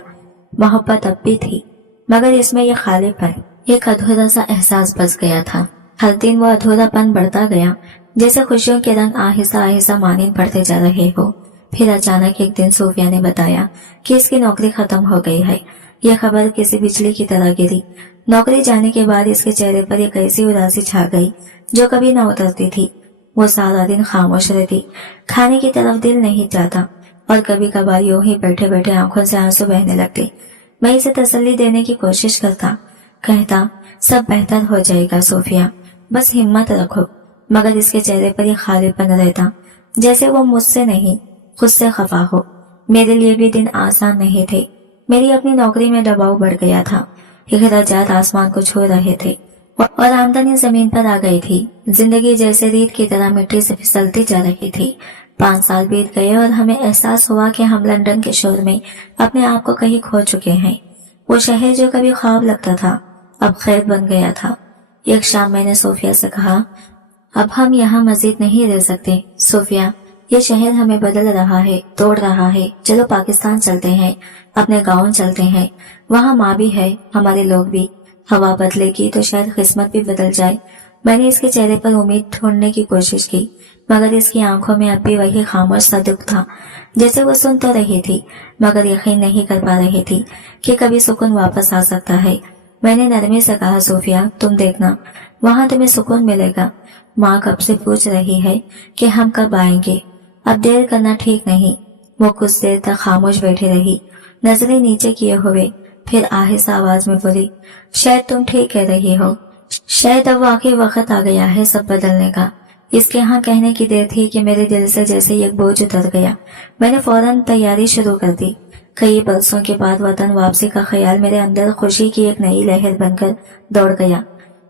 मोहब्बत अब भी थी, मगर इसमें यह खालीपन, एक अधूरा सा एहसास बस गया था। हर दिन वो अधूरापन बढ़ता गया, जैसे खुशियों के रंग आहिस्ता आहिस्ता मानीन पड़ते जा रहे हो। फिर अचानक एक दिन सोफिया ने बताया कि इसकी नौकरी खत्म हो गई है। यह खबर किसी बिजली की तरह गिरी। नौकरी जाने के बाद इसके चेहरे पर एक ऐसी उदासी छा गई जो कभी न उतरती थी। वो सारा दिन खामोश रहती, खाने की तरफ दिल नहीं जाता और कभी कभार यूं ही बैठे बैठे आंखों से आंसू बहने लगते। मैं इसे तसल्ली देने की कोशिश करता, कहता सब बेहतर हो जाएगा सोफिया, बस हिम्मत रखो। मगर इसके चेहरे पर यह खालीपन रहता, जैसे वो मुझसे नहीं खुद से खफा हो। मेरे लिए भी दिन आसान नहीं थे। मेरी अपनी नौकरी में दबाव बढ़ गया था। अखराजात आसमान को छू रहे थे और आमदनी जमीन पर आ गई थी। जिंदगी जैसे रेत की तरह मिट्टी से फिसलती जा रही थी। 5 साल बीत गए और हमें एहसास हुआ कि हम लंदन के शोर में अपने आप को कहीं खो चुके हैं। वो शहर जो कभी ख्वाब लगता था अब खैर बन गया था। एक शाम मैंने सोफिया से कहा, अब हम यहाँ मजीद नहीं रह सकते सोफिया, ये शहर हमें बदल रहा है, तोड़ रहा है। चलो पाकिस्तान चलते हैं, अपने गाँव चलते हैं। वहाँ माँ भी है, हमारे लोग भी। हवा बदलेगी तो शायद किस्मत भी बदल जाए। मैंने इसके चेहरे पर उम्मीद ढूंढने की कोशिश की, मगर इसकी आंखों में अब भी वही खामोश सा दुख था। जैसे वो सुन तो रही थी मगर यकीन नहीं कर पा रही थी कि कभी सुकून वापस आ सकता है। मैंने नरमी से कहा, सोफिया तुम देखना, वहाँ तुम्हें सुकून मिलेगा। माँ कब से पूछ रही है कि हम कब आएंगे, अब देर करना ठीक नहीं। वो कुछ देर तक खामोश बैठी रही, नजरें नीचे किए हुए, फिर आहिस्ता आवाज में बोली, शायद तुम ठीक कह रही हो, शायद अब वाकई वक्त आ गया है सब बदलने का। इसके यहाँ कहने की देर थी कि मेरे दिल से जैसे एक बोझ उतर गया। मैंने फौरन तैयारी शुरू कर दी। कई बरसों के बाद वतन वापसी का ख्याल मेरे अंदर खुशी की एक नई लहर बनकर दौड़ गया।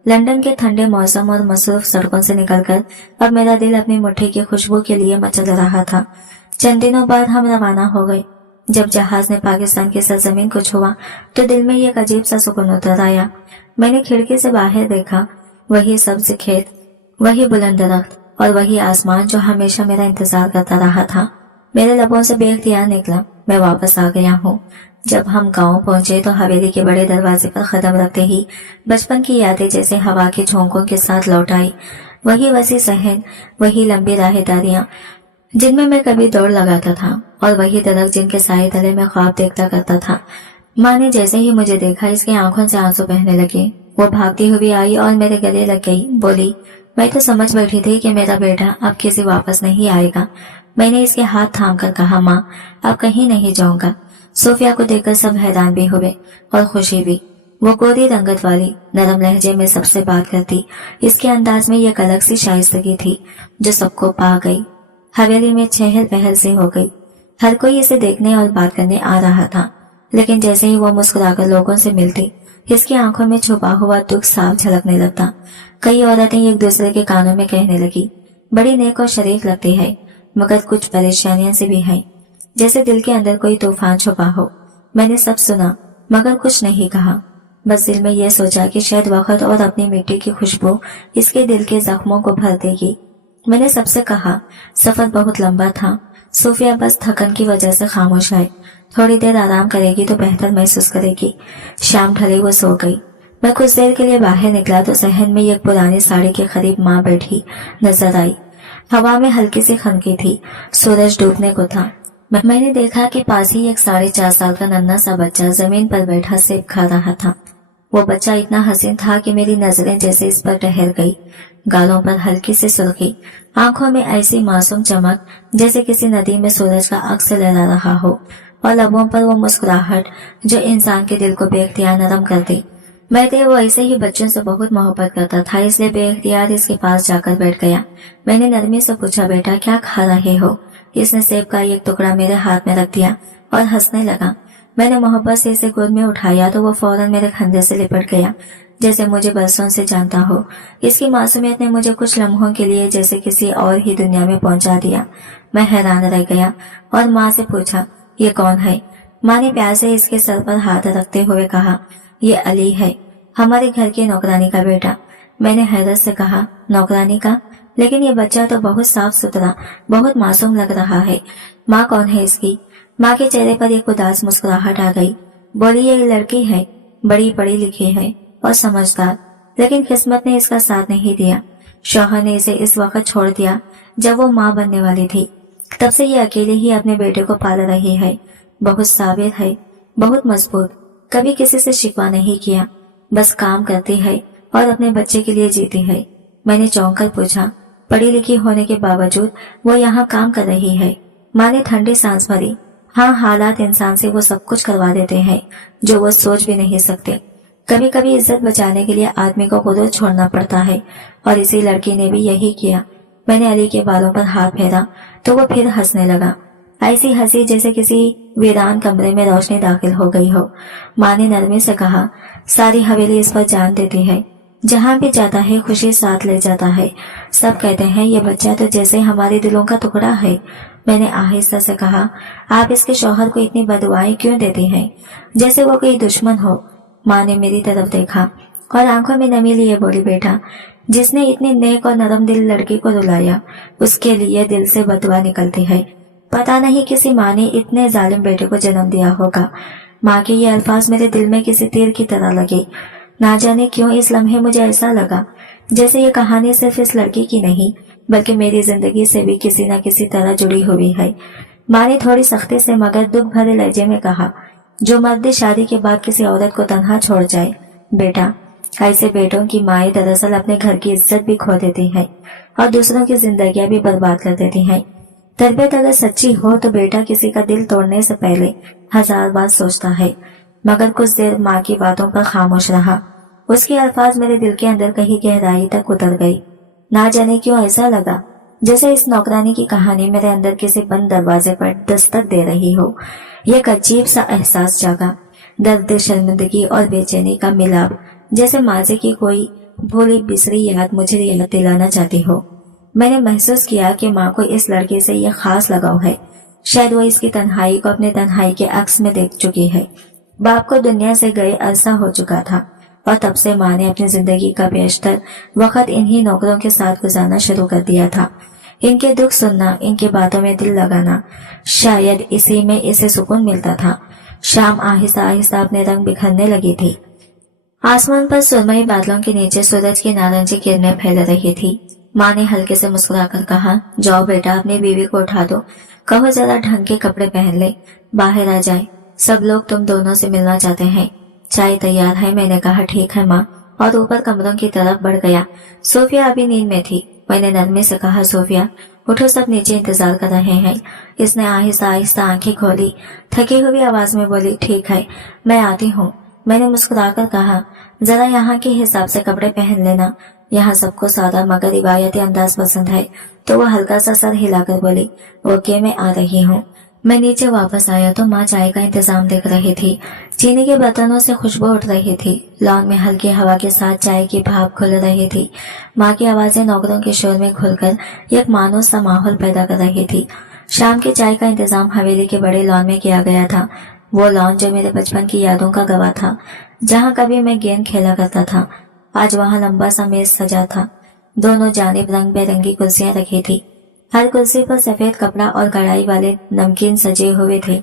लंदन के ठंडे मौसम और मसरूफ सड़कों से निकलकर अब मेरा दिल अपनी मुट्ठी की खुशबू के लिए मचल रहा था। चंद दिनों बाद हम रवाना हो गए। जब जहाज ने पाकिस्तान की सरजमीन को छुआ तो दिल में एक अजीब सा सुकून उतर आया। मैंने खिड़की से बाहर देखा, वही सब्ज खेत, वही बुलंद दरख्त और वही आसमान जो हमेशा मेरा इंतजार करता रहा था। मेरे लबों से बेख्तियार निकला, मैं वापस आ गया हूँ। जब हम गांव पहुंचे तो हवेली के बड़े दरवाजे पर कदम रखते ही बचपन की यादें जैसे हवा के झोंकों के साथ लौट आई। वही वसी सहन, वही लंबी राहदारियां जिनमें मैं कभी दौड़ लगाता था, और वही दरख्त जिनके साए तले में ख्वाब देखता करता था। माँ ने जैसे ही मुझे देखा इसकी आंखों से आंसू बहने लगे। वो भागती हुई आई और मेरे गले लग गई, बोली, मैं तो समझ बैठी थी कि मेरा बेटा अब किसी वापस नहीं आएगा। मैंने इसके हाथ थाम कर कहा, माँ अब कहीं नहीं जाऊंगा। सोफिया को देखकर सब हैरान भी हुए और खुशी भी। वो गोरी रंगत वाली, नरम लहजे में सबसे बात करती। इसके अंदाज में एक अलग सी शाइस्तगी थी जो सबको पा गई। हवेली में चहल पहल से हो गई। हर कोई इसे देखने और बात करने आ रहा था, लेकिन जैसे ही वो मुस्कुराकर लोगों से मिलती इसकी आंखों में छुपा हुआ दुख साफ झलकने लगता। कई औरतें एक दूसरे के कानों में कहने लगी, बड़ी नेक और शरीफ लगती है, मगर कुछ परेशानियां से भी है, जैसे दिल के अंदर कोई तूफान छुपा हो। मैंने सब सुना मगर कुछ नहीं कहा, बस दिल में यह सोचा कि शायद वक्त और अपनी मिट्टी की खुशबू इसके दिल के जख्मों को भर देगी। मैंने सबसे कहा, सफर बहुत लंबा था, सोफिया बस थकन की वजह से खामोश है, थोड़ी देर आराम करेगी तो बेहतर महसूस करेगी। शाम ढले वो सो गई। मैं कुछ देर के लिए बाहर निकला तो सहन में एक पुरानी साड़ी के करीब माँ बैठी नजर आई। हवा में हल्की सी खनकी थी, सूरज डूबने को था। मैंने देखा कि पास ही एक 4.5 साल का नन्हा सा बच्चा जमीन पर बैठा सेब खा रहा था। वो बच्चा इतना हसीन था कि मेरी नजरें जैसे इस पर ठहर गई। गालों पर हल्की सी सुर्खी, आंखों में ऐसी मासूम चमक जैसे किसी नदी में सूरज का अक्स लहरा रहा हो, और लबों पर वो मुस्कुराहट जो इंसान के दिल को बेख्तियार नरम कर दी। मैं तो वो ऐसे ही बच्चों से बहुत मोहब्बत करता था, इसलिए बेख्तियार इसके पास जाकर बैठ गया। मैंने नरमी से पूछा, बेटा क्या खा रहे हो? इसने सेब का एक टुकड़ा मेरे हाथ में रख दिया और हंसने लगा। मैंने मोहब्बत से इसे गोद में उठाया तो वो फौरन मेरे कंधे से लिपट गया, जैसे मुझे बरसों से जानता हो। इसकी मासूमियत ने मुझे कुछ लम्हों के लिए जैसे किसी और ही दुनिया में पहुंचा दिया। मैं हैरान रह गया और माँ से पूछा, ये कौन है? माँ ने प्यार से इसके सर पर हाथ रखते हुए कहा, ये अली है, हमारे घर की नौकरानी का बेटा। मैंने हैरत से कहा, नौकरानी का? लेकिन ये बच्चा तो बहुत साफ सुथरा, बहुत मासूम लग रहा है। माँ कौन है इसकी? माँ के चेहरे पर एक उदास मुस्कुराहट आ गई। बोली, ये लड़की है, बड़ी पढ़ी लिखी है और समझदार, लेकिन किस्मत ने इसका साथ नहीं दिया। शौहर ने इसे इस वक्त छोड़ दिया जब वो माँ बनने वाली थी। तब से ये अकेले ही अपने बेटे को पाल रही है। बहुत साबिर है, बहुत मजबूत, कभी किसी से शिकवा नहीं किया, बस काम करती है और अपने बच्चे के लिए जीती है। मैंने चौंक कर पूछा, पढ़ी लिखी होने के बावजूद वो यहाँ काम कर रही है? माँ ने ठंडी सांस भरी हाँ, हालात इंसान से वो सब कुछ करवा देते हैं जो वो सोच भी नहीं सकते। कभी कभी इज्जत बचाने के लिए आदमी को खुद छोड़ना पड़ता है, और इसी लड़की ने भी यही किया। मैंने अली के बालों पर हाथ फेरा तो वो फिर हंसने लगा, ऐसी हंसी जैसे किसी वीरान कमरे में रोशनी दाखिल हो गई हो। माँ ने नरमी से कहा, सारी हवेली इस पर जान देती है, जहाँ भी जाता है खुशी साथ ले जाता है। सब कहते हैं ये बच्चा तो जैसे हमारे दिलों का टुकड़ा है। मैंने आहिस्ता से कहा, आप इसके शौहर को इतनी बददुआएं क्यों देती हैं, जैसे वो कोई दुश्मन हो। माँ ने मेरी तरफ देखा और आंखों में नमी लिए बोली, बेटा, जिसने इतनी नेक और नरम दिल लड़की को रुलाया, उसके लिए दिल से बददुआ निकलती है। पता नहीं किसी माँ ने इतने जालिम बेटे को जन्म दिया होगा। माँ के ये अल्फाज मेरे दिल में किसी तीर की तरह लगे। ना जाने क्यों इस लम्हे मुझे ऐसा लगा जैसे ये कहानी सिर्फ इस लड़की की नहीं, बल्कि मेरी जिंदगी से भी किसी न किसी तरह जुड़ी हुई है। माँ ने थोड़ी सख्ती से मगर दुख भरे लहजे में कहा, जो मर्द शादी के बाद किसी औरत को तन्हा छोड़ जाए, बेटा, ऐसे बेटों की माएं दरअसल अपने घर की इज्जत भी खो देती हैं और दूसरों की जिंदगियां भी बर्बाद कर देती हैं। तरबियत अगर सच्ची हो तो बेटा किसी का दिल तोड़ने से पहले 1000 बार सोचता है। मगर कुछ देर माँ की बातों पर खामोश रहा। उसके अल्फाज मेरे दिल के अंदर कहीं गहराई तक उतर गई। ना जाने क्यों ऐसा लगा जैसे इस नौकरानी की कहानी मेरे अंदर किसी बंद दरवाजे पर दस्तक दे रही हो। एक अजीब सा एहसास जागा, दर्द, शर्मिंदगी और बेचैनी का मिलाप, जैसे माजी की कोई भूली बिसरी याद मुझे याद दिलाना चाहती हो। मैंने महसूस किया कि माँ को इस लड़के से यह खास लगाव है। शायद वो इसकी तन्हाई को अपने तन्हाई के अक्स में देख चुकी है। बाप को दुनिया से गए अरसा हो चुका था और तब से माँ ने अपनी जिंदगी का बेशतर वक्त इन्हीं नौकरों के साथ गुजारना शुरू कर दिया था। इनके दुख सुनना, इनकी बातों में दिल लगाना, शायद इसी में इसे सुकून मिलता था। शाम आहिस्ता आहिस्ता अपने रंग बिखरने लगी थी। आसमान पर सुरमई बादलों के नीचे सूरज की नारंगी किरणें फैल रही थी। माँ ने हल्के से मुस्कुराकर कहा, जाओ बेटा, अपनी बीवी को उठा दो, कहो जरा ढंग के कपड़े पहन ले, बाहर आ जाए, सब लोग तुम दोनों से मिलना चाहते हैं। चाय तैयार है। मैंने कहा, ठीक है माँ, और ऊपर कमरों की तरफ बढ़ गया। सोफिया अभी नींद में थी। मैंने नरमी से कहा, सोफिया उठो, सब नीचे इंतजार कर रहे हैं। इसने आहिस्ता आहिस्ता आंखें खोली, थकी हुई आवाज में बोली, ठीक है, मैं आती हूँ। मैंने मुस्कुराकर कहा, जरा यहाँ के हिसाब से कपड़े पहन लेना, यहाँ सबको सादा मगर रिवायती अंदाज पसंद है। तो वो हल्का सा सर हिलाकर बोली, ओके, मैं आ रही हूँ। मैं नीचे वापस आया तो माँ चाय का इंतजाम देख रही थी। चीनी के बर्तनों से खुशबू उठ रही थी। लॉन में हल्की हवा के साथ चाय की भाप खुल रही थी। माँ की आवाजें नौकरों के शोर में खुलकर एक मानो सा माहौल पैदा कर रही थी। शाम के चाय का इंतजाम हवेली के बड़े लॉन में किया गया था। वो लॉन जो मेरे बचपन की यादों का गवाह था, जहाँ कभी मैं गेंद खेला करता था। आज वहाँ लंबा सा मेज सजा था। दोनों जानिब रंग बेरंगी कुर्सियां रखी थी। हर कुर्सी पर सफेद कपड़ा और कढ़ाई वाले नमकीन सजे हुए थे।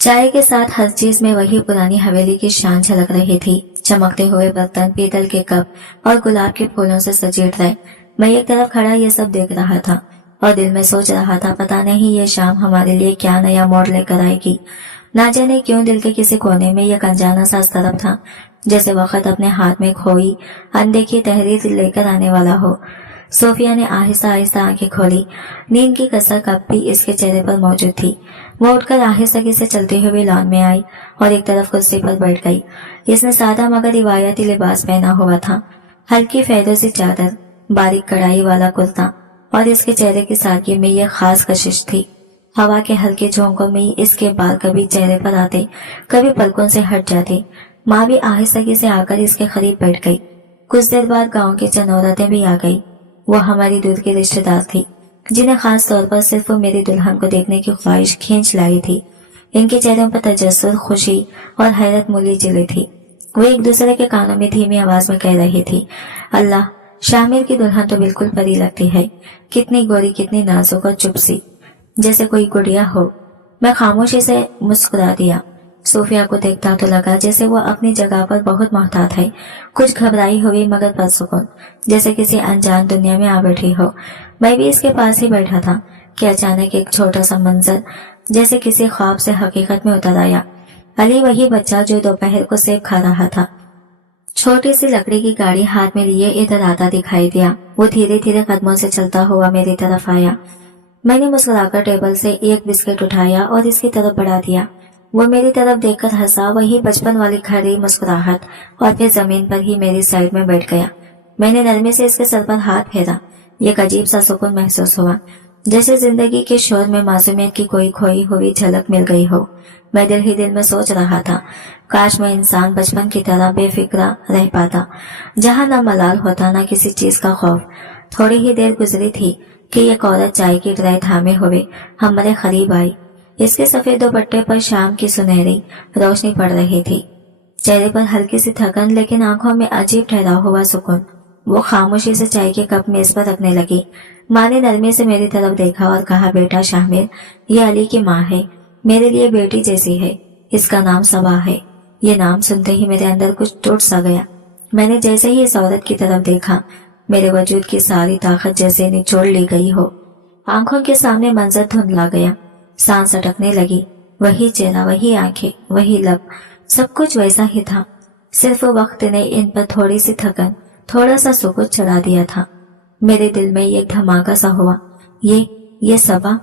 चाय के साथ हर चीज में वही पुरानी हवेली की शान झलक रही थी। चमकते हुए बर्तन, पीतल के कप और गुलाब के फूलों से सजे ट्रे। मैं एक तरफ खड़ा ये सब देख रहा था और दिल में सोच रहा था, पता नहीं ये शाम हमारे लिए क्या नया मोड़ लेकर आएगी। ना जाने क्यों दिल के किसी कोने में यह अनजाना सा तरफ था, जैसे वक्त अपने हाथ में खोई अनदेखी तहरीर लेकर आने वाला हो। सोफिया ने आहिस्ता आहिस्ता आंखें खोली। नींद की कसक अब भी इसके चेहरे पर मौजूद थी। वो उठकर आहिस्ता से चलते हुए लॉन में आई और एक तरफ कुर्सी पर बैठ गई। इसने सादा मगर रिवायती लिबास पहना हुआ था। हल्की फेरोजी चादर, बारीक कढ़ाई वाला कुर्ता और इसके चेहरे की सादगी में यह खास कशिश थी। हवा के हल्के झोंकों में इसके बाल कभी चेहरे पर आते, कभी पलकों से हट जाते। माँ भी आहिस्ता से आकर इसके करीब बैठ गई। कुछ देर बाद गांव की चंद औरतें भी आ गई। वो हमारी दूर की रिश्तेदार थी, जिन्हें खास तौर पर सिर्फ मेरी दुल्हन को देखने की ख्वाहिश खींच लाई थी। इनके चेहरों पर तजस्सुस, खुशी और हैरत मूली जिली थी। वो एक दूसरे के कानों में धीमी आवाज में कह रही थी, अल्लाह, शामिर की दुल्हन तो बिल्कुल परी लगती है, कितनी गोरी, कितनी नाजुक और चुप सी, जैसे कोई गुड़िया हो। मैं खामोशी से मुस्कुरा दिया। सोफिया को देखता तो लगा जैसे वो अपनी जगह पर बहुत मोहतात है, कुछ घबराई हुई मगर परसुकून, जैसे किसी अनजान दुनिया में आ बैठी हो। मैं भी इसके पास ही बैठा था कि अचानक एक छोटा सा मंजर जैसे किसी ख्वाब से हकीकत में उतर आया। अली वही बच्चा जो दोपहर को सेब खा रहा था, छोटी सी लकड़ी की गाड़ी हाथ में लिए इधर आता दिखाई दिया। वो धीरे धीरे कदमों से चलता हुआ मेरी तरफ आया। मैंने मुस्कुराकर टेबल से एक बिस्किट उठाया और इसकी तरफ बढ़ा दिया। वो मेरी तरफ देखकर हंसा, वही बचपन वाली खड़ी मुस्कुराहट, और फिर जमीन पर ही मेरी साइड में बैठ गया। मैंने नरमी से इसके सर पर हाथ फेरा। एक अजीब सा सुकून महसूस हुआ, जैसे जिंदगी के शोर में मासूमियत की कोई खोई हुई झलक मिल गई हो। मैं दिल ही दिल में सोच रहा था, काश मैं इंसान बचपन की तरह बेफिक्रा रह पाता, जहाँ न मलाल होता न किसी चीज का खौफ। थोड़ी ही देर गुजरी थी कि एक औरत चाय की ट्रे थामे हुए हमारे करीब आई। इसके सफेद दुपट्टे पर शाम की सुनहरी रोशनी पड़ रही थी। चेहरे पर हल्की सी थकन, लेकिन आंखों में अजीब ठहरा हुआ सुकून। वो खामोशी से चाय के कप मेज पर रखने लगी। माँ ने नरमी से मेरी तरफ देखा और कहा, बेटा शामिर, ये अली की माँ है, मेरे लिए बेटी जैसी है। इसका नाम सबा है। ये नाम सुनते ही मेरे अंदर कुछ टूट सा गया। मैंने जैसे ही इस औरत की तरफ देखा, मेरे वजूद की सारी ताकत जैसे निचोड़ ली गई हो। आंखों के सामने मंजर धुंधला गया, सांस अटकने लगी। वही चेहरा, वही आंखें, वही लब, सब कुछ वैसा ही था। सिर्फ वक्त ने इन पर थोड़ी सी थकन, थोड़ा सा सुकून चढ़ा दिया था। मेरे दिल में एक धमाका सा हुआ। ये सबा।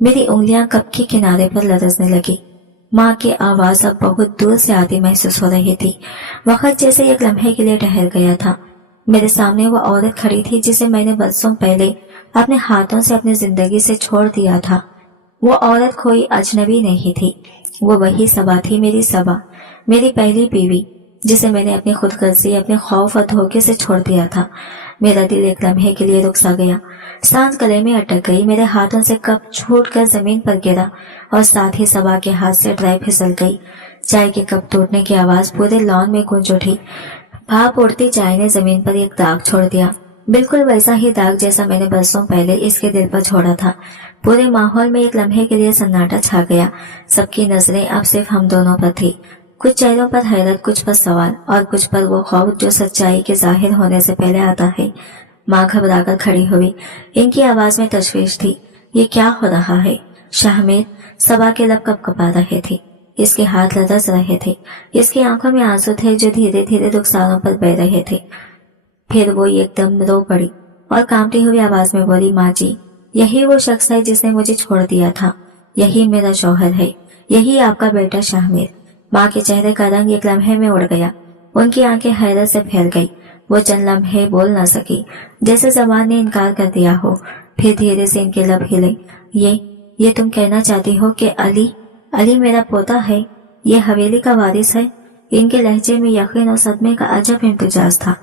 मेरी उंगलियां कप के किनारे पर लरजने लगी। माँ की आवाज अब बहुत दूर से आती महसूस हो रही थी। वक्त जैसे एक लम्हे के लिए ठहर गया था। मेरे सामने वो औरत खड़ी थी जिसे मैंने बरसों पहले अपने हाथों से अपनी जिंदगी से छोड़ दिया था। वो औरत कोई अजनबी नहीं थी, वो वही सबा थी, मेरी सबा, मेरी पहली बीवी, जिसे मैंने अपनी खुदगर्जी, अपने खौफ और धोखे से छोड़ दिया था। मेरा दिल एक लम्हे के लिए रुक सा गया, सांस गले में अटक गई। मेरे हाथों से कप छूटकर जमीन पर गिरा और साथ ही सबा के हाथ से ट्रे फिसल गई। चाय के कप टूटने की आवाज पूरे लॉन में गूंज उठी। भाप उड़ती चाय ने जमीन पर एक दाग छोड़ दिया, बिल्कुल वैसा ही दाग जैसा मैंने बरसों पहले इसके दिल पर छोड़ा था। पूरे माहौल में एक लम्हे के लिए सन्नाटा छा गया। सबकी नजरें अब सिर्फ हम दोनों पर थी। कुछ चेहरों पर हैरत, कुछ पर सवाल और कुछ पर वो खौफ जो सच्चाई के जाहिर होने से पहले आता है। माँ घबराकर खड़ी हुई, इनकी आवाज में तशवीश थी। ये क्या हो रहा है? शाहमीर, सबा के लब कपकपा रहे थे, इसके हाथ लरस रहे थे, इसकी आंखों में आंसू थे जो धीरे धीरे रुखसारों पर बह रहे थे। फिर वो एकदम रो पड़ी और कांपती हुई आवाज में बोली, माँ जी, यही वो शख्स है जिसने मुझे छोड़ दिया था। यही मेरा शौहर है, यही आपका बेटा शाहमीर। माँ के चेहरे का रंग एक लम्हे में उड़ गया। उनकी आंखें हैरत से फैल गई। वो चंद लम्हे बोल न सकी, जैसे ज़बान ने इनकार कर दिया हो। फिर धीरे से इनके लब हिले। ये तुम कहना चाहती हो कि अली मेरा पोता है, ये हवेली का वारिस है? इनके लहजे में यकीन और सदमे का अजब इम्तिजाज था।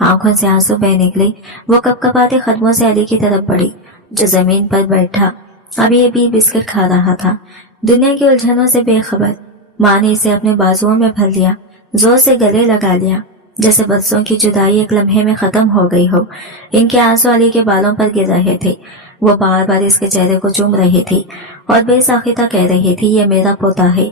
आंखों से आंसू बह निकले। वो कपकपाते कदमों से अली की तरफ बढ़ी, जो जमीन पर बैठा अभी भी बिस्किट खा रहा था, दुनिया की उलझनों से बेखबर। माँ ने इसे अपने बाजुओं में भर लिया, जोर से गले लगा लिया, जैसे बरसों की जुदाई एक लम्हे में खत्म हो गई हो। इनके आंसू अली के बालों पर गिर रहे थे। वो बार बार इसके चेहरे को चूम रही थी और बेसाखिता कह रही थी, ये मेरा पोता है,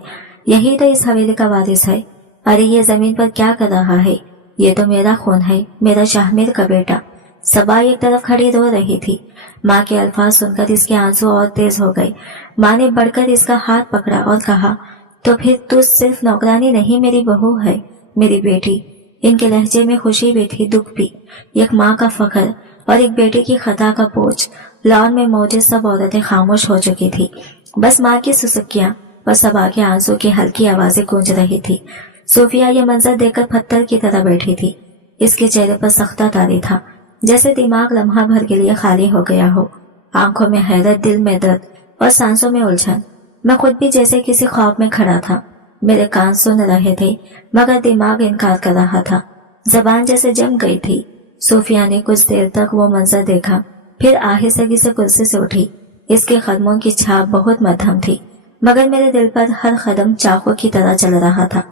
यही तो इस हवेली का वारिस है। अरे ये जमीन पर क्या कर रहा है? ये तो मेरा खून है, मेरा शाहमीर का बेटा। सबा एक तरफ खड़ी रो रही थी। माँ के अल्फाज सुनकर इसके आंसू और तेज हो गए। माँ ने बढ़कर इसका हाथ पकड़ा और कहा, तो फिर तू सिर्फ नौकरानी नहीं, मेरी बहू है, मेरी बेटी। इनके लहजे में खुशी भी थी, दुख भी, एक माँ का फख्र और एक बेटे की खता का बोझ। लॉन में मौजूद सब औरतें खामोश हो चुकी थी। बस माँ की सुसुकियां और सबा के आंसू की हल्की आवाजें गूंज रही थी। सूफिया ये मंजर देखकर पत्थर की तरह बैठी थी। इसके चेहरे पर सख्ता तारी था, जैसे दिमाग लम्हा भर के लिए खाली हो गया हो। आंखों में हैरत, दिल में दर्द और सांसों में उलझन। मैं खुद भी जैसे किसी ख्वाब में खड़ा था। मेरे कान सुन रहे थे मगर दिमाग इनकार कर रहा था। जबान जैसे जम गई थी। सूफिया ने कुछ देर तक वो मंजर देखा, फिर आहिस्तगी से कुर्सी से उठी। इसके कदमों की छाप बहुत मध्यम थी, मगर मेरे दिल पर हर कदम चाकू की तरह चल रहा था।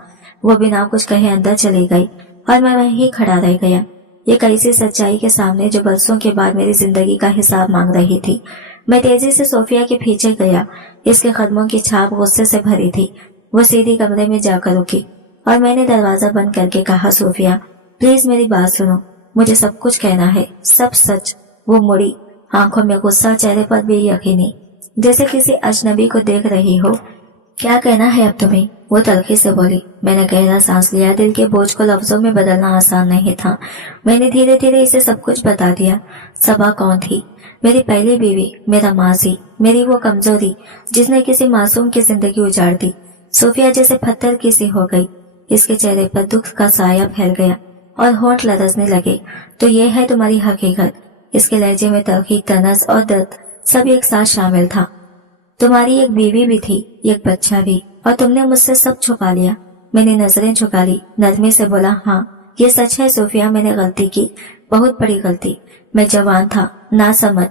वो बिना कुछ कहे अंदर चली गई और मैं वहीं खड़ा रह गया, एक ऐसी सच्चाई के सामने जो बरसों के बाद मेरी जिंदगी का हिसाब मांग रही थी। मैं तेजी से सोफिया के पीछे गया। इसके कदमों की छाप गुस्से से भरी थी। वो सीधी कमरे में जाकर रुकी और मैंने दरवाजा बंद करके कहा, सोफिया प्लीज मेरी बात सुनो, मुझे सब कुछ कहना है, सब सच। वो मुड़ी, आंखों में गुस्सा, चेहरे पर बेयकीनी, जैसे किसी अजनबी को देख रही हो। क्या कहना है अब तुम्हें? वो तल्खी से बोली। मैंने गहरा सांस लिया। दिल के बोझ को लफ्जों में बदलना आसान नहीं था। मैंने धीरे धीरे इसे सब कुछ बता दिया। सबा कौन थी, मेरी पहली बीवी, मेरा मासी, मेरी वो कमजोरी जिसने किसी मासूम की जिंदगी उजाड़ दी। सोफिया जैसे पत्थर की सी हो गई। इसके चेहरे पर दुख का साया फैल गया और होंठ लरसने लगे। तो ये है तुम्हारी हकीकत। इसके लहजे में तलखी, तनस और दर्द सब एक साथ शामिल था। तुम्हारी एक बीवी भी थी, एक बच्चा भी, और तुमने मुझसे सब छुपा लिया। मैंने नजरें झुका ली, नरमी से बोला, हाँ ये सच है सोफिया, मैंने गलती की, बहुत बड़ी गलती। मैं जवान था, ना समझ,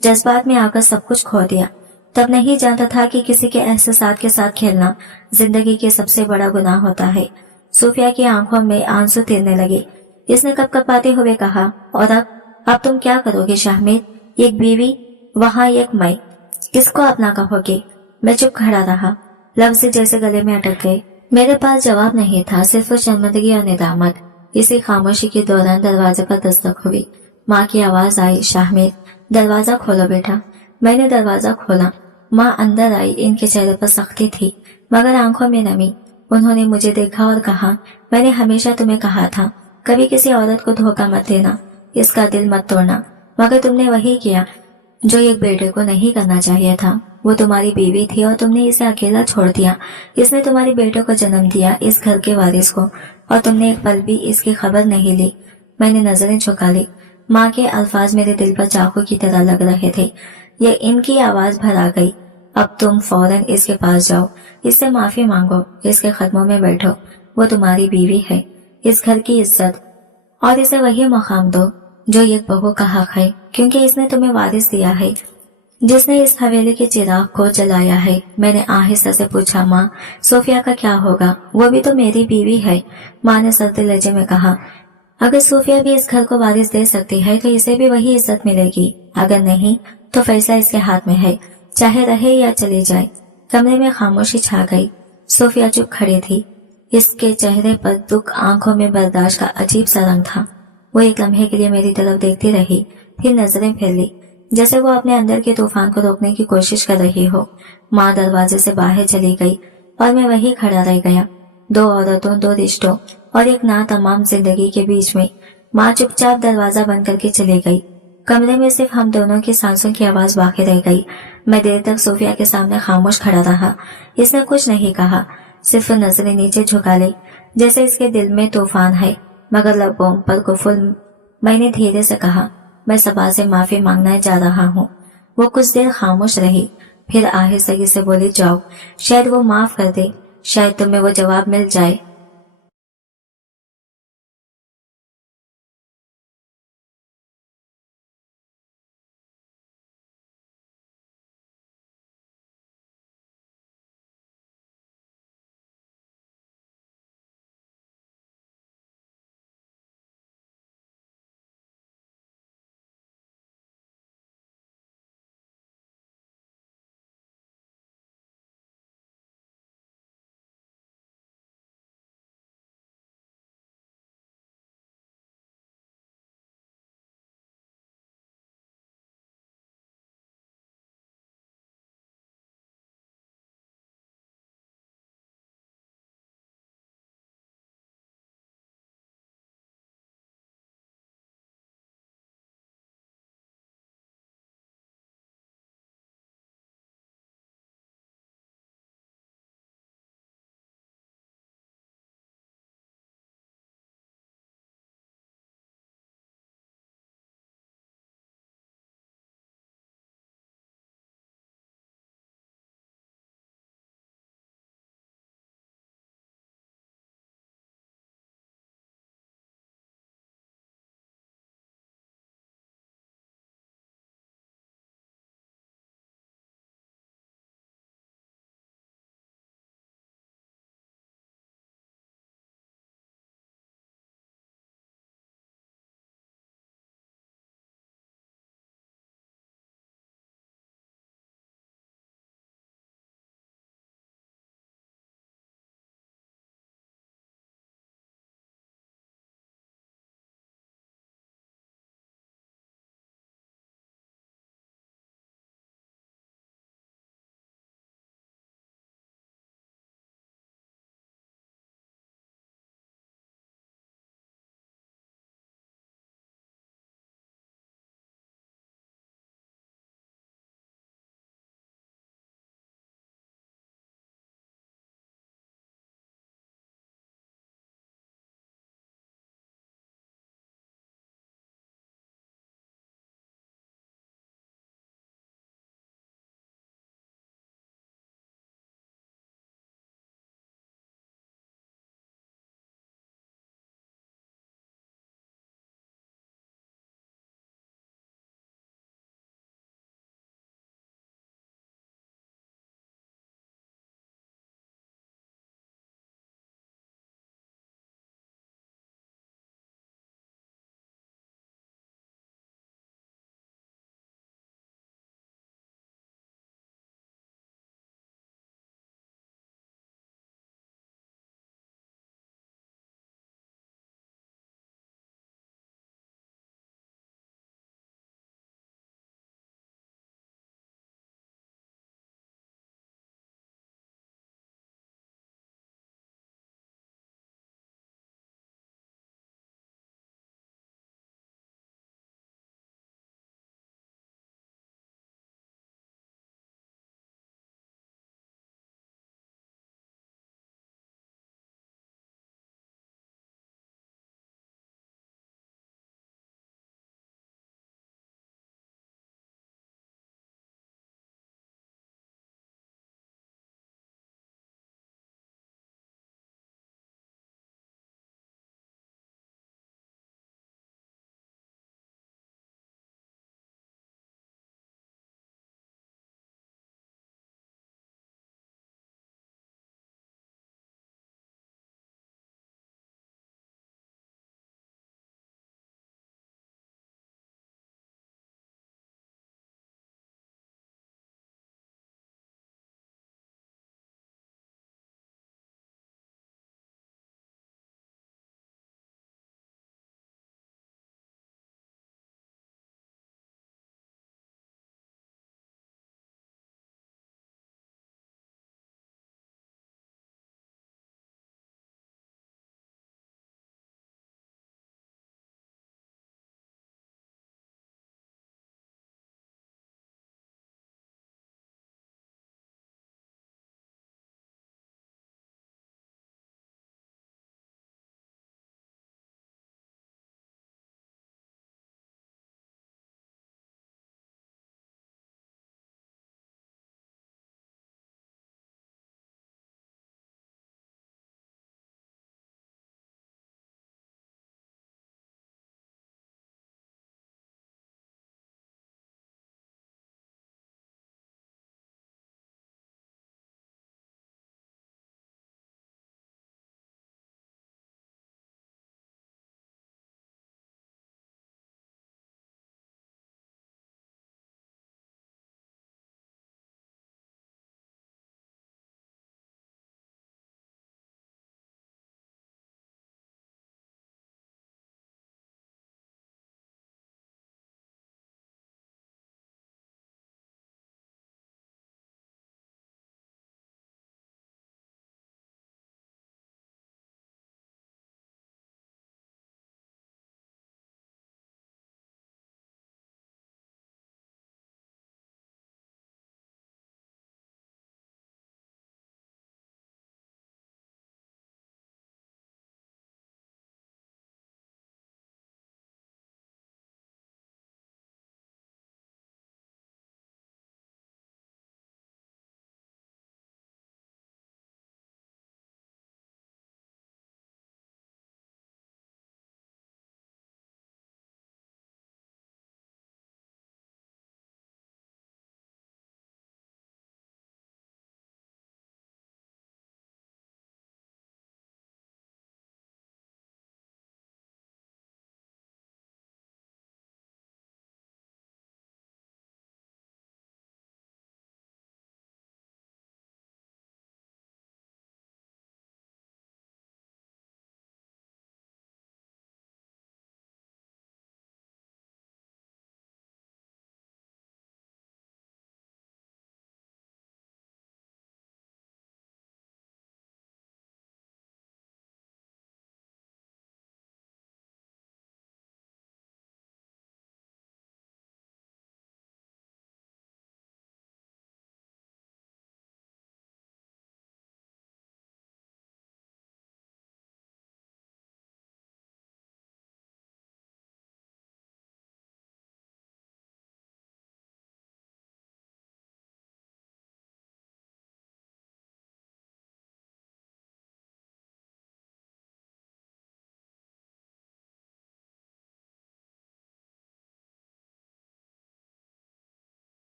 जज्बात में आकर सब कुछ खो दिया। तब नहीं जानता था कि किसी के एहसासात के साथ खेलना जिंदगी के सबसे बड़ा गुनाह होता है। सोफिया की आंखों में आंसू तिरने लगे। इसने कपकपाते हुए कहा, और अब तुम क्या करोगे शाहमीर? एक बीवी, वहाँ एक मैं, किसको अपना कहोगे? मैं चुप खड़ा रहा, लफ्ज जैसे गले में अटक गए। मेरे पास जवाब नहीं था, सिर्फ शर्मिंदगी और निदामत। इसी खामोशी के दौरान दरवाजे पर दस्तक हुई। माँ की आवाज आई, शाहमीर दरवाजा खोलो बेटा। मैंने दरवाजा खोला। माँ अंदर आई। इनके चेहरे पर सख्ती थी मगर आंखों में नमी। उन्होंने मुझे देखा और कहा, मैंने हमेशा तुम्हें कहा था, कभी किसी औरत को धोखा मत देना, इसका दिल मत तोड़ना। मगर तुमने वही किया जो एक बेटे को नहीं करना चाहिए था। वो तुम्हारी बीवी थी और तुमने इसे अकेला छोड़ दिया। इसने तुम्हारे बेटे को जन्म दिया, इस घर के वारिस को, और तुमने एक पल भी इसकी खबर नहीं ली। मैंने नजरें झुका ली। माँ के अल्फाज मेरे दिल पर चाकू की तरह लग रहे थे। ये इनकी आवाज भरा गई, अब तुम फौरन इसके पास जाओ, इससे माफी मांगो, इसके कदमों में बैठो। वो तुम्हारी बीवी है, इस घर की इज्जत, और इसे वही मकाम दो जो एक बहू का हक है, क्योंकि इसने तुम्हें वारिस दिया है, जिसने इस हवेली के चिराग को जलाया है। मैंने आहिस्ता से पूछा, माँ सोफिया का क्या होगा? वो भी तो मेरी बीवी है। माँ ने सख्त लहजे में कहा, अगर सोफिया भी इस घर को वारिस दे सकती है तो इसे भी वही इज्जत मिलेगी, अगर नहीं तो फैसला इसके हाथ में है, चाहे रहे या चली जाए। कमरे में खामोशी छा गई। सोफिया चुप खड़ी थी। इसके चेहरे पर दुख, आंखों में बर्दाश्त का अजीब सा रंग था। वो एक लम्हे के लिए मेरी तरफ देखती रही, फिर नजरें फेर ली, जैसे वो अपने अंदर के तूफान को रोकने की कोशिश कर रही हो। माँ दरवाजे से बाहर चली गई और मैं वहीं खड़ा रह गया, दो औरतों, दो रिश्तों और एक ना तमाम जिंदगी के बीच में। माँ चुपचाप दरवाजा बंद करके चली गई। कमरे में सिर्फ हम दोनों की सांसों की आवाज बाकी रह गई। मैं देर तक सोफिया के सामने खामोश खड़ा रहा। इसने कुछ नहीं कहा, सिर्फ नजरें नीचे झुका ली, जैसे इसके दिल में तूफान है, मगर लबों पर कुफुल। मैंने धीरे से कहा, मैं सबा से माफी मांगना जा रहा हूँ। वो कुछ देर खामोश रही, फिर आहिस्ता से बोली, जाओ, शायद वो माफ कर दे, शायद तुम्हें वो जवाब मिल जाए